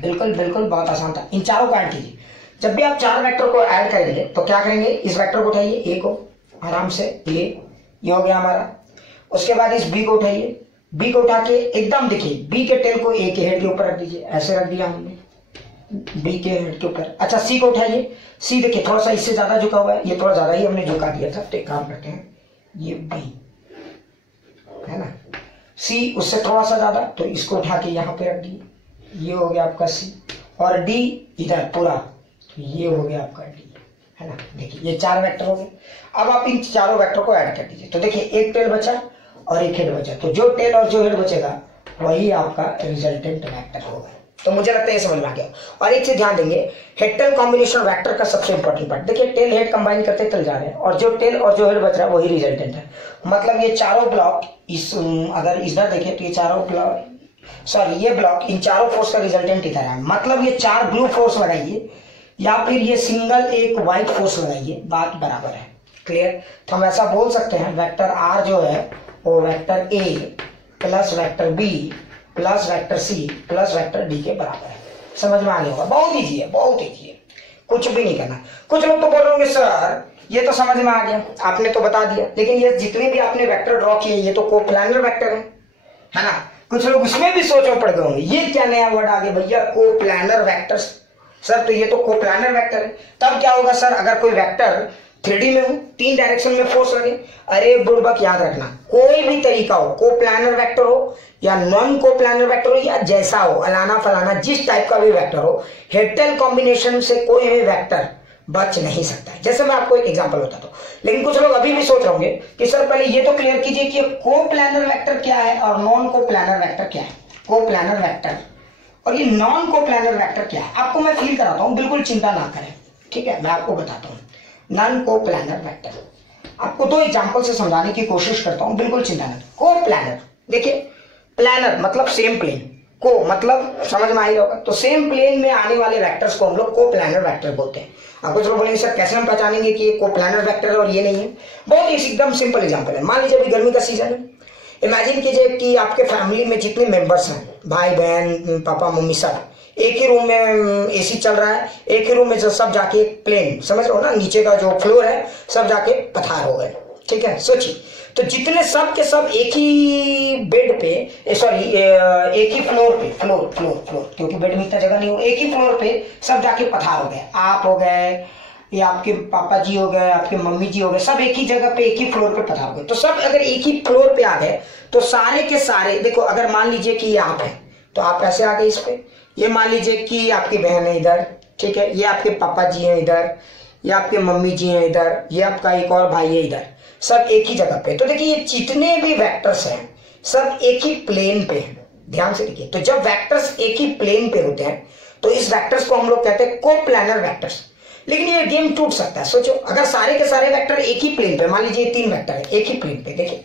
बिल्कुल बिल्कुल बहुत आसान था। इन चारों को ऐड कीजिए। जब भी आप 4 वेक्टर को ऐड करेंगे तो क्या करेंगे, इस वेक्टर को उठाइए ए को आराम से, ये हो गया हमारा। उसके बाद इस बी को उठाइए, बी को उठा के एकदम देखिए बी के टेल को ए के हेड के ऊपर रख दीजिए, ऐसे रख दिया हमने बी के हेड के ऊपर। अच्छा सी को उठाइए, सी देखिए थोड़ा सा इससे ज्यादा झुका हुआ है, ये थोड़ा ज्यादा ही हमने झुका दिया था। तो एक काम करते हैं, ये बी है ना, सी उससे थोड़ा सा ज्यादा, तो इसको उठा के यहाँ पे रख दिए, ये हो गया आपका सी। और डी इधर पूरा, तो ये हो गया आपका डी, है ना। देखिए ये 4 वेक्टर हो गए। अब आप इन चारों वेक्टर को ऐड कर दीजिए। तो देखिए एक टेल बचा और एक हेड बचा, तो जो टेल और जो हेड बचेगा वही आपका रिजल्टेंट वेक्टर होगा। तो मुझे लगता है ये समझ में आ गया। और एक चीज ध्यान देंगे, हेड टेल कॉम्बिनेशन वेक्टर का सबसे इंपॉर्टेंट पार्ट, देखिए टेल हेड कंबाइन करते चल जा रहे हैं और जो टेल और जो हेड बच रहा है वही रिजल्टेंट है। मतलब ये चारों ब्लॉक इस, अगर इधर देखें तो ये चारों ब्लॉक, सॉरी ये ब्लॉक इन चारों फोर्स का रिजल्टेंट इधर है। मतलब ये 4 ब्लू फोर्स लगाइए या फिर ये सिंगल एक व्हाइट फोर्स लगाइए, बात बराबर है। क्लियर। तो हम ऐसा बोल सकते हैं वेक्टर आर जो है वो vector A plus vector B plus vector C plus vector D के बराबर है। समझ में आ गया होगा। बहुत ईजी है, बहुत ईजी है, कुछ भी नहीं करना। कुछ लोग तो बोल रहे होंगे सर ये तो समझ में आ गया, आपने तो बता दिया, लेकिन ये जितने भी आपने वेक्टर ड्रॉ किए ये तो कोप्लानर वेक्टर है ना। कुछ लोग उसमें भी सोच में पड़ गए होंगे, ये क्या नया वर्ड आ गया भैया, कोप्लानर वेक्टर्स। सर तो ये तो कोप्लानर वेक्टर है। तब क्या होगा सर, अगर कोई वेक्टर 3D में हो, 3 डायरेक्शन में फोर्स लगे, अरे बुड़बक याद रखना, कोई भी तरीका हो, कोप्लानर वेक्टर हो या नॉन कोप्लानर वेक्टर हो या जैसा हो, अलाना फलाना जिस टाइप का भी वेक्टर हो, हेड टेल कॉम्बिनेशन से कोई भी वेक्टर बच नहीं सकता है। जैसे मैं आपको एक एग्जांपल बताता हूं। लेकिन कुछ लोग अभी भी सोच रहे होंगे कि सर पहले ये तो क्लियर कीजिए कि कोप्लानर वेक्टर क्या है और नॉन कोप्लानर वेक्टर क्या है। कोप्लानर वेक्टर और ये नॉन कोप्लानर वेक्टर क्या है, आपको मैं फील कराता हूं, बिल्कुल चिंता ना करें। ठीक है, मैं आपको बताता हूं नॉन कोप्लानर वेक्टर। आपको 2 एग्जांपल से समझाने की कोशिश करता हूं, बिल्कुल चिंता ना। कोप्लानर, देखिए प्लानर मतलब सेम प्लेन, को मतलब समझ में आ ही होगा। तो सेम प्लेन में आने वाले वेक्टर्स को हम लोग कोप्लानर वेक्टर बोलते हैं। आप कुछ लोग बोलेंगे सर कैसे हम पहचानेंगे कि ये कोप्लानर वेक्टर है और ये नहीं है। बहुत ही एकदम सिंपल एग्जांपल है। मान लीजिए अभी गर्मी का सीजन है, इमेजिन कीजिए कि आपके फैमिली में जितने मेंबर्स हैं, भाई बहन पापा मम्मी सब, एक ही रूम में एसी चल रहा है, एक ही रूम में सब जाके प्लेन, समझ रहे हो ना, नीचे का जो फ्लोर है सब जाके पथार हो गए। ठीक है, सोचिए तो जितने सब के सब एक ही बेड पे, सॉरी एक ही फ्लोर पे, फ्लोर क्योंकि बेड में इतना जगह नहीं हो, एक ही फ्लोर पे सब जाके पथार हो गए। आप हो गए या आपके पापा जी हो गए, आपके मम्मी जी हो गए, सब एक ही जगह पे एक ही फ्लोर पे पथार हो गए। तो सब अगर एक ही फ्लोर पे आ गए तो सारे के सारे, देखो अगर मान लीजिए कि ये आप है तो आप ऐसे आ गए इस पे, ये मान लीजिए कि आपकी बहन है इधर, ठीक है, ये आपके पापा जी हैं इधर, ये आपके मम्मी जी हैं इधर, ये आपका एक और भाई है इधर, सब एक ही जगह पे। तो देखिए ये जितने भी वेक्टर्स हैं सब एक ही प्लेन पे हैं। ध्यान से देखिए, तो जब वेक्टर्स एक ही प्लेन पे होते हैं तो इस वेक्टर्स को हम लोग कहते हैं कोप्लानर वेक्टर्स। लेकिन ये गेम टूट सकता है। सोचो अगर सारे के सारे वेक्टर एक ही प्लेन पे, मान लीजिए 3 वेक्टर है एक ही प्लेन पे, देखिए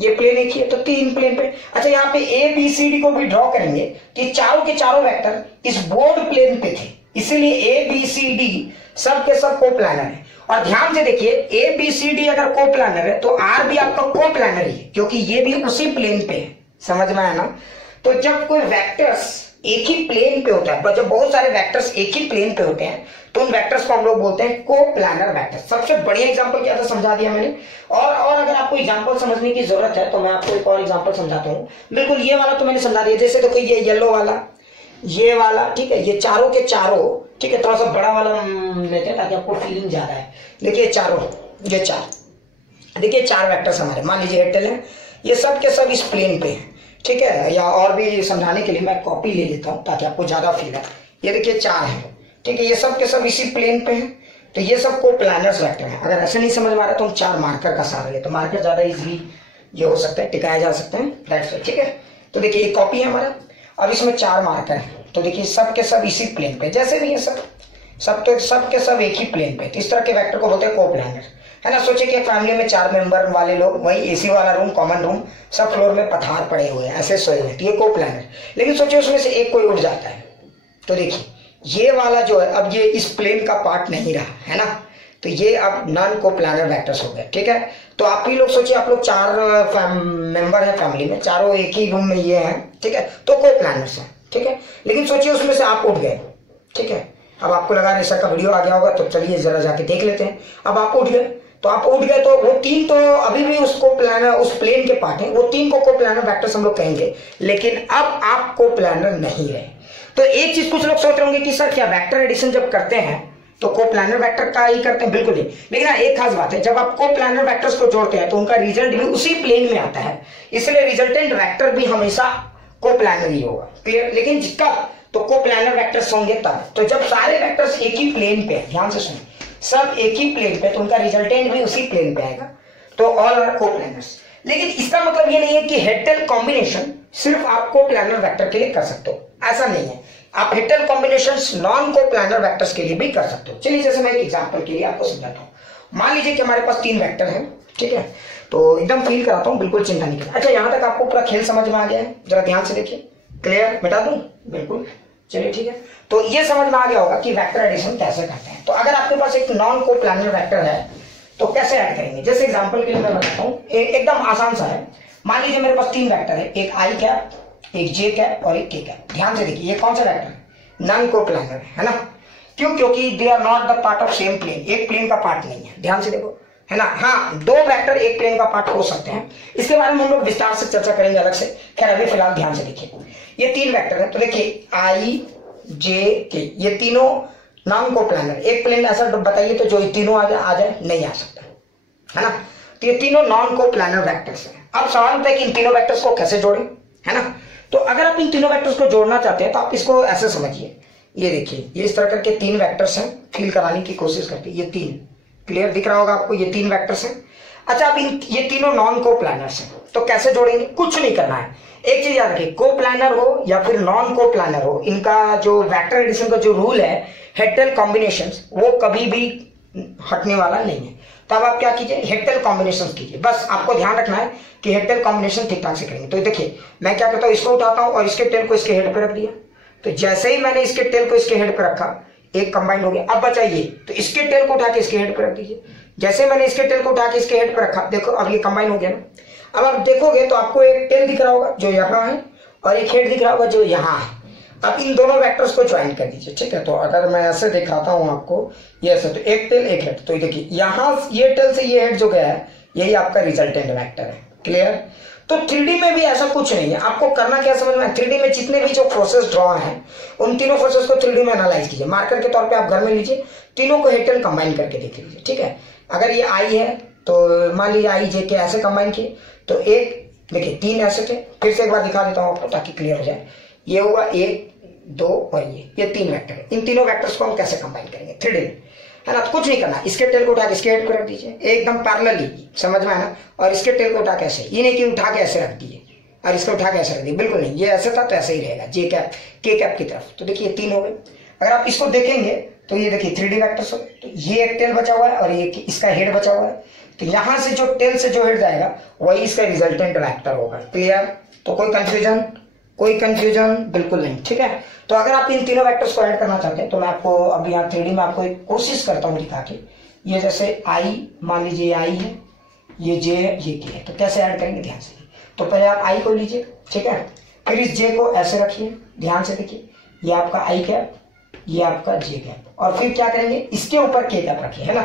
ये प्लेन एक ही है तो 3 प्लेन पे। अच्छा यहाँ पे ए बी सी डी को भी ड्रॉ करेंगे तो ये चारों के चारों वेक्टर इस बोर्ड प्लेन पे थे, इसीलिए ए बी सी डी सब के सब कोप्लानर है। और ध्यान से देखिए ए बी सी डी अगर कोप्लानर है तो आर भी आपका कोप्लानर ही है क्योंकि ये भी उसी प्लेन पे है। समझ में आया ना। तो जब कोई वेक्टर्स एक ही प्लेन पे होता है, पर जब बहुत सारे वेक्टर्स एक ही प्लेन पे होते हैं तो उन वेक्टर्स को हम लोग बोलते हैं कोप्लानर वेक्टर। सबसे बढ़िया एग्जांपल क्या था समझा दिया मैंने। और अगर आपको एग्जांपल समझने की जरूरत है तो मैं आपको एक और एग्जांपल समझाता हूँ। बिल्कुल ये वाला तो मैंने समझा दिया, जैसे देखो ये येलो वाला, ये वाला, ठीक है, ये चारों के चारों, ठीक है, थोड़ा सा बड़ा वाला लेते हैं ताकि आपको फीलिंग ज्यादा है। देखिए चारों, ये चार, देखिए चार वेक्टर्स हमारे, मान लीजिए एयरटेल है, ये सब के सब इस प्लेन पे है, ठीक है। या और भी समझाने के लिए मैं कॉपी ले लेता हूँ ताकि आपको ज्यादा फील है। ये देखिए चार है, ठीक है, ये सब के सब इसी प्लेन पे है, तो ये सब कोप्लानर्स वेक्टर है। अगर ऐसे नहीं समझ में आ रहा तो हम चार मार्कर का सहारा ले, तो मार्कर ज्यादा इजीली ये हो सकता है, टिकाया जा सकता है, दैट्स इट, ठीक है। तो देखिए ये कॉपी है हमारा, अब इसमें चार मार्कर है, तो देखिए सब के सब इसी प्लेन पे, जैसे भी ये सब तो सब के सब एक ही प्लेन पे, तो इस तरह के वेक्टर को बोलते हैं कोप्लानर, है ना। सोचिए कि फैमिली में 4 मेंबर वाले लोग, वही एसी वाला रूम, कॉमन रूम, सब फ्लोर में पठार पड़े हुए हैं, ऐसे सोए हैं, तो ये कोप्लानर। लेकिन सोचिए उसमें से एक कोई उड़ जाता है, तो देखिए ये वाला जो है अब ये इस प्लेन का पार्ट नहीं रहा, है ना, तो ये अब नॉन कोप्लानर वेक्टर्स हो गए, ठीक है। तो आप ही लोग सोचिए, आप लोग 4 मेंबर हैं फैमिली में, चारों एक ही रूम में ये हैं, ठीक है, तो कोप्लानर्स हैं, ठीक है। लेकिन सोचिए उसमें से आप उठ गए, ठीक है। अब आपको लगा रेसर का वीडियो आ गया होगा, तो चलिए जरा जाके देख लेते हैं। अब आप उठ गए, तो आप उठ गए, तो वो 3 तो अभी भी उसको प्लानर, उस प्लेन के पार्ट है, वो 3 को कोप्लानर वेक्टर्स हम लोग कहेंगे। लेकिन अब आप कोप्लानर नहीं रहे। तो एक चीज कुछ लोग सोच रहे होंगे कि सर क्या वेक्टर एडिशन जब करते हैं तो कोप्लानर वेक्टर का ही करते हैं? बिल्कुल नहीं। लेकिन एक खास बात है, जब आप कोप्लानर वेक्टर्स को जोड़ते हैं तो उनका रिजल्ट भी उसी प्लेन में आता है, इसलिए रिजल्टेंट वेक्टर भी हमेशा कोप्लानर ही होगा, क्लियर। लेकिन कब? तो कोप्लानर वेक्टर्स होंगे तब, तो जब सारे वेक्टर्स एक ही प्लेन पे है, ध्यान से सुनिए, सब एक ही प्लेन पे, तो उनका रिजल्टेंट भी उसी प्लेन पे आएगा, तो ऑल आर कोप्लानर्स। लेकिन इसका मतलब ये नहीं है कि हेड टेल कॉम्बिनेशन सिर्फ आप कोप्लानर वेक्टर के लिए कर सकते हो, ऐसा नहीं है। आप head tail combinations non coplanar vectors के लिए भी कर सकते हो। चलिए जैसे मैं एक एग्जांपल के लिए आपको समझाता हूं। मान लीजिए कि हमारे पास 3 वेक्टर हैं, ठीक है, तो एकदम फील कराता हूं, बिल्कुल चिंता नहीं करना। अच्छा, यहां तक आपको पूरा खेल समझ में आ गया है? जरा ध्यान से देखिए, क्लियर? मिटा दूं? बिल्कुल, चलिए ठीक है। तो ये समझ में आ गया होगा कि वेक्टर एडिशन कैसे करते हैं। तो अगर आपके पास एक नॉन कोप्लानर वेक्टर है तो कैसे ऐड करेंगे? जैसे एग्जांपल के लिए मैं बताता हूं, एकदम आसान सा है। मान लीजिए मेरे पास 3 वेक्टर है, एक आई कैप, एक जे कैप और एक के कैप। ध्यान से देखिए, ये कौन सा वेक्टर है? नॉन कोप्लानर है ना। क्यों? क्योंकि they are not the part of same plane, एक प्लेन का पार्ट नहीं है। ध्यान से देखो, है ना। हाँ, 2 वेक्टर एक प्लेन का पार्ट हो सकते हैं, इसके बारे में हम लोग विस्तार से चर्चा करेंगे अलग से। खैर अभी फिलहाल ध्यान से देखिए, ये 3 वेक्टर है, तो देखिए आई जे के, ये तीनों नॉन कोप्लानर। एक प्लेन ऐसा बताइए तो जो तीनों आ जाए, नहीं आ सकता, है ना। तो ये तीनों नॉन कोप्लानर वेक्टर्स हैं। अब सवाल होता है कि इन तीनों वेक्टर्स को कैसे जोड़ें, है ना। तो अगर आप इन तीनों वेक्टर्स को जोड़ना चाहते हैं तो आप इसको ऐसे समझिए, ये देखिए, ये इस तरह करके 3 वेक्टर्स हैं, फील कराने की कोशिश करते हैं। ये 3 क्लियर दिख रहा होगा आपको, ये 3 वेक्टर्स हैं। अच्छा, अब ये तीनों नॉन कोप्लानर्स हैं, तो कैसे जोड़ेंगे? कुछ नहीं करना है। एक चीज याद रखिए, कोप्लानर हो या फिर नॉन कोप्लानर हो, इनका जो वेक्टर एडिशन का जो रूल है, हेड टेल कॉम्बिनेशंस, वो कभी भी हटने वाला नहीं है। तब आप क्या कीजिए? हेड टेल कॉम्बिनेशन कीजिए। बस आपको ध्यान रखना है कि हेड टेल कॉम्बिनेशन ठीक ठाक से करेंगे। तो देखिए मैं क्या करता हूँ, इसको उठाता हूँ और इसके टेल को इसके हेड पे रख दिया, तो जैसे ही मैंने इसके टेल को इसके हेड पे रखा, एक कंबाइंड हो गया। अब बचाइए, तो इसके टेल को उठा के इसके हेड पे रख दीजिए। जैसे मैंने इसके टेल को उठा के इसके हेड पे रखा, देखो अब ये कंबाइन हो गया ना। अब आप देखोगे तो आपको एक टेल दिख रहा होगा जो यहाँ है और एक हेड दिख रहा होगा जो यहाँ है। अब इन दोनों वेक्टर्स को ज्वाइन कर दीजिए, ठीक है। तो अगर मैं ऐसे दिखाता हूँ आपको, ये ऐसे, तो एक टेल एक हेड, तो देखिए यहाँ ये टेल से ये हेड जो गया है, यही आपका रिजल्टेंट वेक्टर है, क्लियर। तो 3D में भी ऐसा कुछ नहीं है। आपको करना क्या समझ में? 3D में जितने भी जो फोर्सेस ड्रॉ हैं, उन तीनों फोर्सेस को 3D में एनालाइज कीजिए। मार्कर के तौर पे आप घर में लीजिए, तीनों को हेड टेल कंबाइन करके देख लीजिए, ठीक है। अगर ये आई है तो मान लीजिए आई जे के ऐसे कंबाइन किए, तो एक देखिए 3 ऐसे थे। फिर से एक बार दिखा देता हूँ आपको ताकि क्लियर हो जाए। ये हुआ 1 2 और ये 3 वेक्टर है। इन तीनों वेक्टर्स को हम कैसे कंबाइन करेंगे? 3D में, है ना। तो कुछ नहीं करना, इसके टेल को उठा के इसके हेड पे रख दीजिए, एकदम पैरेलली, समझ में आना। और इसके टेल को उठा के ऐसे, ये नहीं कि उठा के ऐसे रख दिए और इसको उठा के ऐसे रख दिए, बिल्कुल नहीं। ये ऐसे था तो ऐसे ही रहेगा, जे कैप के कैप की तरफ। तो देखिए 3 हो गए। अगर आप इसको देखेंगे तो ये देखिए 3D वेक्टर्स हो गए। तो ये एक टेल बचा हुआ है और ये इसका हेड बचा हुआ है। तो यहां से जो टेल से जो हेड जाएगा वही इसका रिजल्टेंट वेक्टर होगा, क्लियर। तो कोई कंफ्यूजन? कोई कंफ्यूजन बिल्कुल नहीं, ठीक है। तो अगर आप इन तीनों वेक्टर्स को ऐड करना चाहते हैं तो मैं आपको अब यहाँ 3D में आपको एक कोशिश करता हूँ दिखा के। ये जैसे आई, मान लीजिए आई है, ये जे है, ये के है, तो कैसे ऐड करेंगे ध्यान से। तो पहले आप आई को लीजिए, ठीक है। फिर इस जे को ऐसे रखिए, ध्यान से देखिए, ये आपका आई कैप, ये आपका जे कैप, और फिर क्या करेंगे, इसके ऊपर के कैप रखिए, है ना।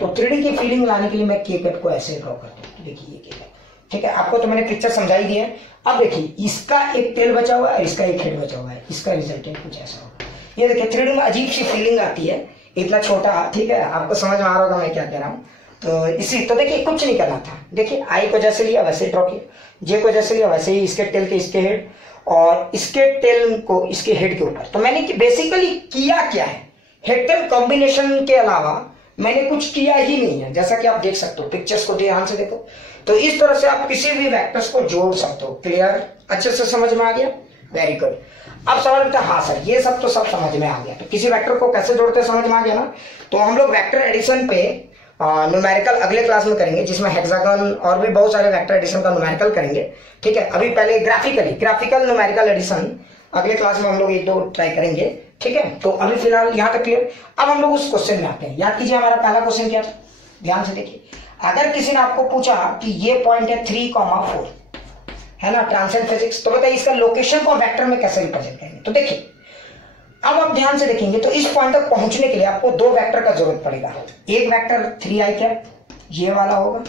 तो 3D की फीलिंग लाने के लिए मैं के कैप को ऐसे ड्रॉ करता हूँ, देखिए ये के कैप, ठीक है। आपको तो मैंने पिक्चर समझाई दी है। अब देखिए इसका एक टेल बचा हुआ है, इसका एक हेड बचा हुआ है, इसका रिजल्टेंट कुछ ऐसा होगा। ये देखिए 3D में अजीब सी फीलिंग आती है, इतना छोटा, ठीक है, आपको समझ में आ रहा होगा मैं क्या कह रहा हूँ। तो इसी तो देखिए कुछ नहीं करना था, देखिए आई को जैसे लिया वैसे ड्रॉ किया, जे को जैसे लिया वैसे ही इसके टेल के इसके हेड, और इसके टेल को इसके हेड के ऊपर। तो मैंने बेसिकली किया क्या है, हेड टेल कॉम्बिनेशन के अलावा मैंने कुछ किया ही नहीं है, जैसा कि आप देख सकते हो, पिक्चर्स को ध्यान से देखो। तो इस तरह से आप किसी भी वेक्टर्स को जोड़ सकते हो। क्लियर, अच्छे से समझ में आ गया, वेरी गुड। अब सवाल उठता है, हाँ सर ये सब तो सब समझ में आ गया, तो किसी वेक्टर को कैसे जोड़ते समझ में आ गया ना। तो हम लोग वेक्टर एडिशन पे न्यूमेरिकल अगले क्लास में करेंगे, जिसमें हेक्सागन और भी बहुत सारे वेक्टर एडिशन का न्यूमेरिकल करेंगे, ठीक है। अभी पहले ग्राफिकल न्यूमेरिकल एडिशन अगले क्लास में हम लोग 1-2 ट्राई करेंगे, ठीक है। तो अभी फिलहाल यहाँ तक क्लियर। अब हम लोग उस क्वेश्चन में आते हैं। याद कीजिए हमारा पहला क्वेश्चन क्या था, ध्यान से देखिए। अगर किसी ने आपको पूछा कि ये पॉइंट है 3,4, है ना, ट्रांसेंडेंट फिजिक्स, तो बताइए इसका लोकेशन को वेक्टर में कैसे रिप्रेजेंट करेंगे। तो देखिए अब आप ध्यान से देखेंगे तो इस पॉइंट तक पहुंचने के लिए आपको 2 वेक्टर का जरूरत पड़ेगा। एक वेक्टर 3i कैप ये वाला होगा,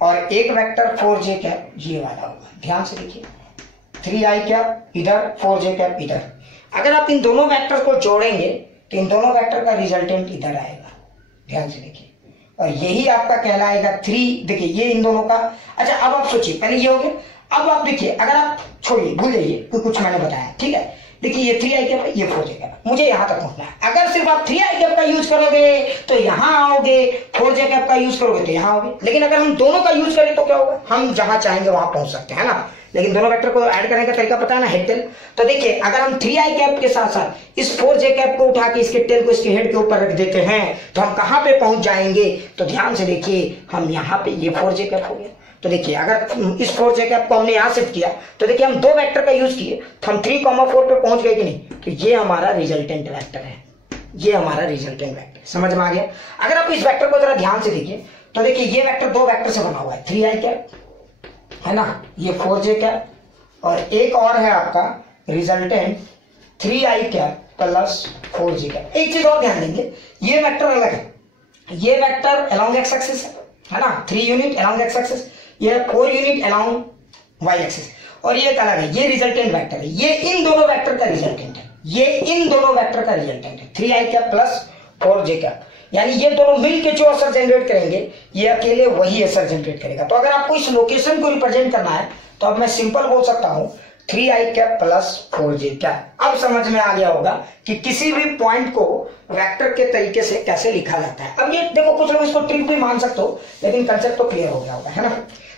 और एक वेक्टर 4j कैप ये वाला होगा। ध्यान से देखिए, 3i कैप इधर, 4j कैप इधर। अगर आप इन दोनों वेक्टर को जोड़ेंगे तो इन दोनों वेक्टर का रिजल्टेंट इधर आएगा, ध्यान से देखिए, और यही आपका कहलाएगा 3। देखिए ये इन दोनों का, अच्छा अब आप सोचिए, पहले ये हो गया। अब आप देखिए, अगर आप छोड़िए, भूल जाइए कुछ मैंने बताया, ठीक है। देखिए ये 3i कैप है, ये 4j कैप है, मुझे यहां तक पहुंचना है। अगर सिर्फ आप 3i कैप का यूज करोगे तो यहां आओगे, 4j कैप का यूज करोगे तो यहां आओगे। लेकिन अगर हम दोनों का यूज करें तो क्या होगा, हम जहां चाहेंगे वहां पहुंच सकते हैं ना। लेकिन दोनों वेक्टर को ऐड करने का तरीका पता है ना, हेड टेल। तो देखिए अगर हम 3i कैप के साथ साथ इस 4j कैप को उठा के इसके टेल को इसके हेड के ऊपर रख देते हैं तो हम कहां पे पहुंच जाएंगे। तो ध्यान से देखिए, हम यहाँ पे, ये 4j कैप हो गया। तो देखिए अगर इस 4j कैप को हमने यहां शिफ्ट किया तो देखिए हम 2 वेक्टर का यूज किए तो हम 3,4 पे पहुंच गए कि नहीं। तो ये हमारा रिजल्टेंट वेक्टर है, ये हमारा रिजल्टेंट वेक्टर, समझ में आ गया। अगर आप इस वेक्टर को जरा ध्यान से देखिए तो देखिए ये वेक्टर 2 वेक्टर से बना हुआ है, 3i कैप, है ना, ये 4j कैप, और एक और है आपका resultant 3i cap plus 4j cap. एक चीज और ध्यान देंगे, ये वेक्टर अलग है, ये वेक्टर अलोंग एक्स एक्सिस है ना, 3 यूनिट अलोंग एक्स एक्सिस, ये 4 यूनिट अलोंग वाई एक्सिस, और ये एक अलग है, ये रिजल्टेंट वेक्टर है। ये इन दोनों वेक्टर का रिजल्टेंट है, ये इन दोनों वेक्टर का रिजल्टेंट है, 3i cap plus 4j cap. यानी ये दोनों मिलके जो असर जनरेट करेंगे, ये अकेले वही असर जनरेट करेगा। तो अगर आपको इस लोकेशन को रिप्रेजेंट करना है तो अब मैं सिंपल बोल सकता हूं 3i cap plus 4j cap. अब समझ में आ गया होगा कि किसी भी पॉइंट को वेक्टर के तरीके से कैसे लिखा जाता है। अब ये देखो, कुछ लोग इसको ट्रिक भी मान सकते हो, लेकिन कंसेप्ट तो क्लियर हो गया होगा, है ना।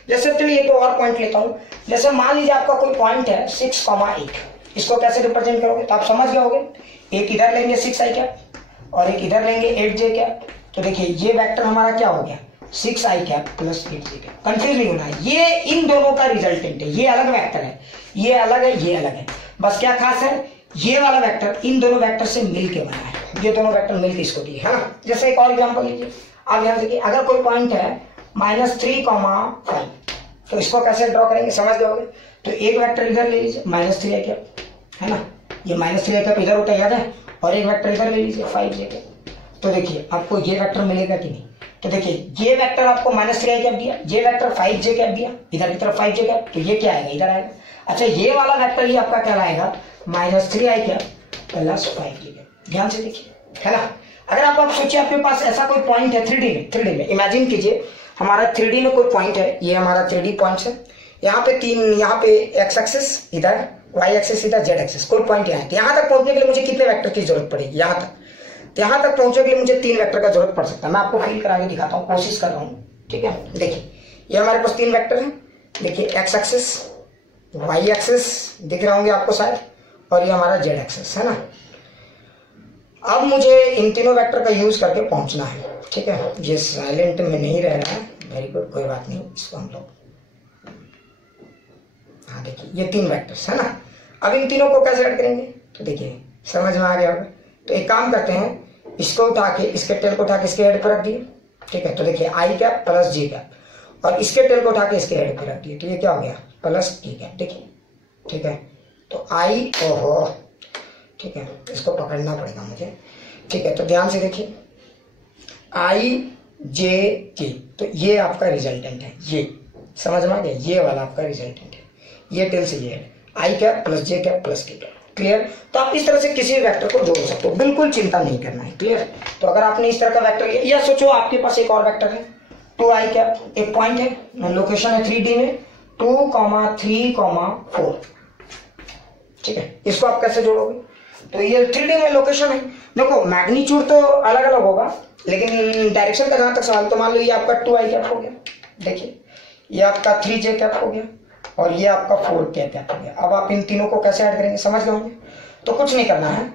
जैसे चलिए एक और पॉइंट लेता हूं, जैसे मान लीजिए आपका कोई पॉइंट है 6,8, इसको कैसे रिप्रेजेंट करोगे तो आप समझ गए होगे। एक इधर लेंगे 6i कैप और एक इधर लेंगे 8j कैप। तो देखिए ये वेक्टर हमारा क्या हो गया, 6i cap plus 8j cap. Confuse नहीं होना है, ये इन दोनों का रिजल्टेंट है, ये अलग वेक्टर है, ये अलग है, ये अलग है। बस क्या खास है, ये वाला वेक्टर इन दोनों वेक्टर से मिलके बना है, ये दोनों वेक्टर मिलके इसको दिए, है ना। जैसे एक और एग्जांपल लीजिए, आप ध्यान देखिए, अगर कोई पॉइंट है -3,5, तो इसको कैसे ड्रॉ करेंगे समझ गए होगे। तो एक वेक्टर इधर ले लीजिए -3i कैप, है ना, ये -3i कैप इधर होता है, याद है, और एक वेक्टर इधर ले लीजिए 5j कैप। तो देखिए आपको ये वेक्टर मिलेगा कि नहीं। तो देखिए ये वेक्टर आपको -3i कैप दिया, ये वेक्टर 5j कैप दिया, इधर की तरफ 5j कैप, तो ये क्या आएगा, इधर आएगा। अच्छा ये वाला वेक्टर ही आपका कहलाएगा -3i cap plus 5j cap. ध्यान से देखिए, है ना। अगर आप सोचिए आपके पास ऐसा कोई पॉइंट है 3D में इमेजिन कीजिए, हमारा 3D में कोई पॉइंट है, ये हमारा 3D पॉइंट है, यहाँ पे 3, यहाँ पे एक्स एक्सिस इधर, वाई एक्सिस इधर, जेड एक्सिस, कोई पॉइंट यहाँ है। यहाँ तक पहुंचने के लिए मुझे कितने वेक्टर की जरूरत पड़ेगी, यहाँ तक पहुंचने के लिए मुझे 3 वेक्टर का जरूरत पड़ सकता है। मैं आपको फील करा के दिखाता हूँ, कोशिश कर रहा हूँ, ठीक है। देखिए ये हमारे पास 3 वेक्टर हैं, देखिए एक्स एक्सिस, वाई एक्सिस दिख रहे होंगे आपको शायद, और ये हमारा जेड एक्सिस, है ना। अब मुझे इन तीनों वेक्टर का यूज करके पहुंचना है, ठीक है। ये साइलेंट में नहीं रह रहा है, वेरी गुड, कोई बात नहीं, इसको हम लोग, हाँ देखिए ये 3 वेक्टर्स है ना। अब इन तीनों को कैसे ऐड करेंगे, तो देखिए समझ में आ गया होगा। तो एक काम करते हैं, इसको उठा के, इसके टेल को उठा के इसके हेड पर रख दिए, ठीक है। तो देखिए i cap plus j cap, और इसके टेल को उठा के इसके हेड पर रख दिए, तो ये क्या हो गया, प्लस e कैप। देखिए ठीक है, तो आई, ओहो ठीक है, इसको पकड़ना पड़ेगा मुझे। ठीक है, तो ध्यान से देखिए, आई जे के, तो ये आपका रिजल्टेंट है, ये समझ में आ गया, ये वाला आपका रिजल्टेंट है, ये टेल से ये है, आई कैप प्लस जे कैप प्लस के कैप। क्लियर? तो आप इस तरह से किसी भी वेक्टर को जोड़ सकते हो, बिल्कुल चिंता नहीं करना है। क्लियर? तो अगर आपने इस तरह का वेक्टर लिया, या सोचो आपके पास एक और वेक्टर है 2i कैप, एक पॉइंट है, लोकेशन है 3D में 2, 3, 4। ठीक है, इसको आप कैसे जोड़ोगे? तो ये 3D में लोकेशन है, देखो मैग्नीट्यूड तो अलग अलग होगा, लेकिन डायरेक्शन का जहां तक सवाल, तो मान लो ये आपका 2i कैप हो गया, देखिए ये आपका 3j कैप हो गया, और ये आपका 4k कैप हो गया। अब आप इन तीनों को कैसे ऐड करेंगे, समझ गए होंगे? तो कुछ नहीं करना है,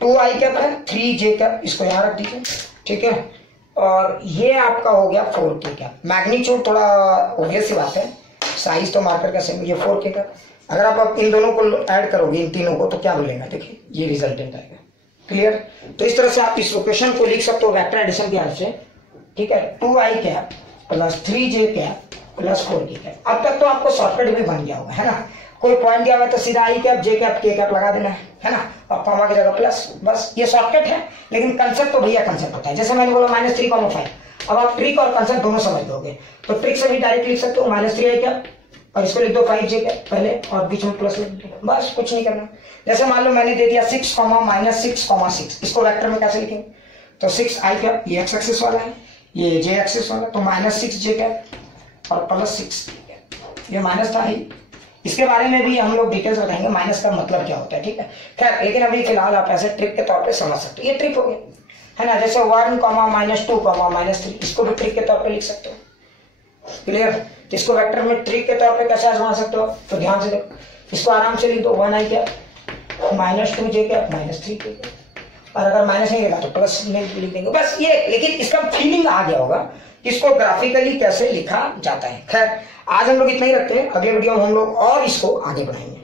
2i कैप है, 3j कैप, इसको यहाँ रख दीजिए। ठीक है, और ये आपका हो गया 4k कैप। मैग्नीट्यूड थोड़ा ऑब्वियस सी बात है, साइज तो मार्कर का सेम, ये 4k कैप। अगर आप इन दोनों को ऐड करोगे, इन तीनों को, तो क्या मिलेगा, देखिए ये रिजल्टेंट आएगा। क्लियर? तो इस तरह से आप इस लोकेशन को लिख सकते हो वेक्टर एडिशन की हेल्प से। ठीक है, 2i cap plus 3j cap plus 4k cap. अब तक तो आपको शॉर्टकट भी बन गया होगा, है ना? कोई पॉइंट दिया हुआ तो सीधा आई कैप, जे कैप, के कैप लगा देना है ना, और कॉमा की जगह प्लस, बस ये शॉर्टकट है। लेकिन कंसेप्ट तो भैया कंसेप्ट होता है, जैसे मैंने बोला -3, 5। अब आप ट्रिक और कंसेप्ट दोनों समझ दोगे, तो ट्रिक से भी डायरेक्ट लिख सकते हो -3i कैप, और इसको लिख दो 5j कैप पहले, और बीच में प्लस लिख दो, बस कुछ नहीं करना। जैसे मान लो मैंने दे दिया 6, -6, इसको वेक्टर में कैसे लिखेंगे? तो 6i कैप, ये x एक्सिस वाला है, ये j एक्सिस वाला, तो -6j कैप और +6, ये माइनस था ही। इसके बारे में भी हम लोग डिटेल्स बताएंगे, माइनस का मतलब क्या होता है। ठीक है, खैर लेकिन अभी फिलहाल आप ऐसे ट्रिक के तौर पे समझ सकते हो, ये ट्रिक हो गया, है ना? जैसे 1, -2, -3, इसको भी ट्रिक के तौर पे लिख सकते हो। क्लियर? तो इसको वेक्टर में ट्रिक के तौर पे कैसे आजमा सकते हो, तो ध्यान से देखो, इसको आराम से लिख दो 1i cap, -2j cap, -3k cap, और अगर माइनस नहीं लगा तो प्लस में लिख देंगे, बस ये। लेकिन इसका फीलिंग आ गया होगा इसको ग्राफिकली कैसे लिखा जाता है। खैर आज हम लोग इतना ही रखते हैं, अगले वीडियो में हम लोग और इसको आगे बढ़ाएंगे।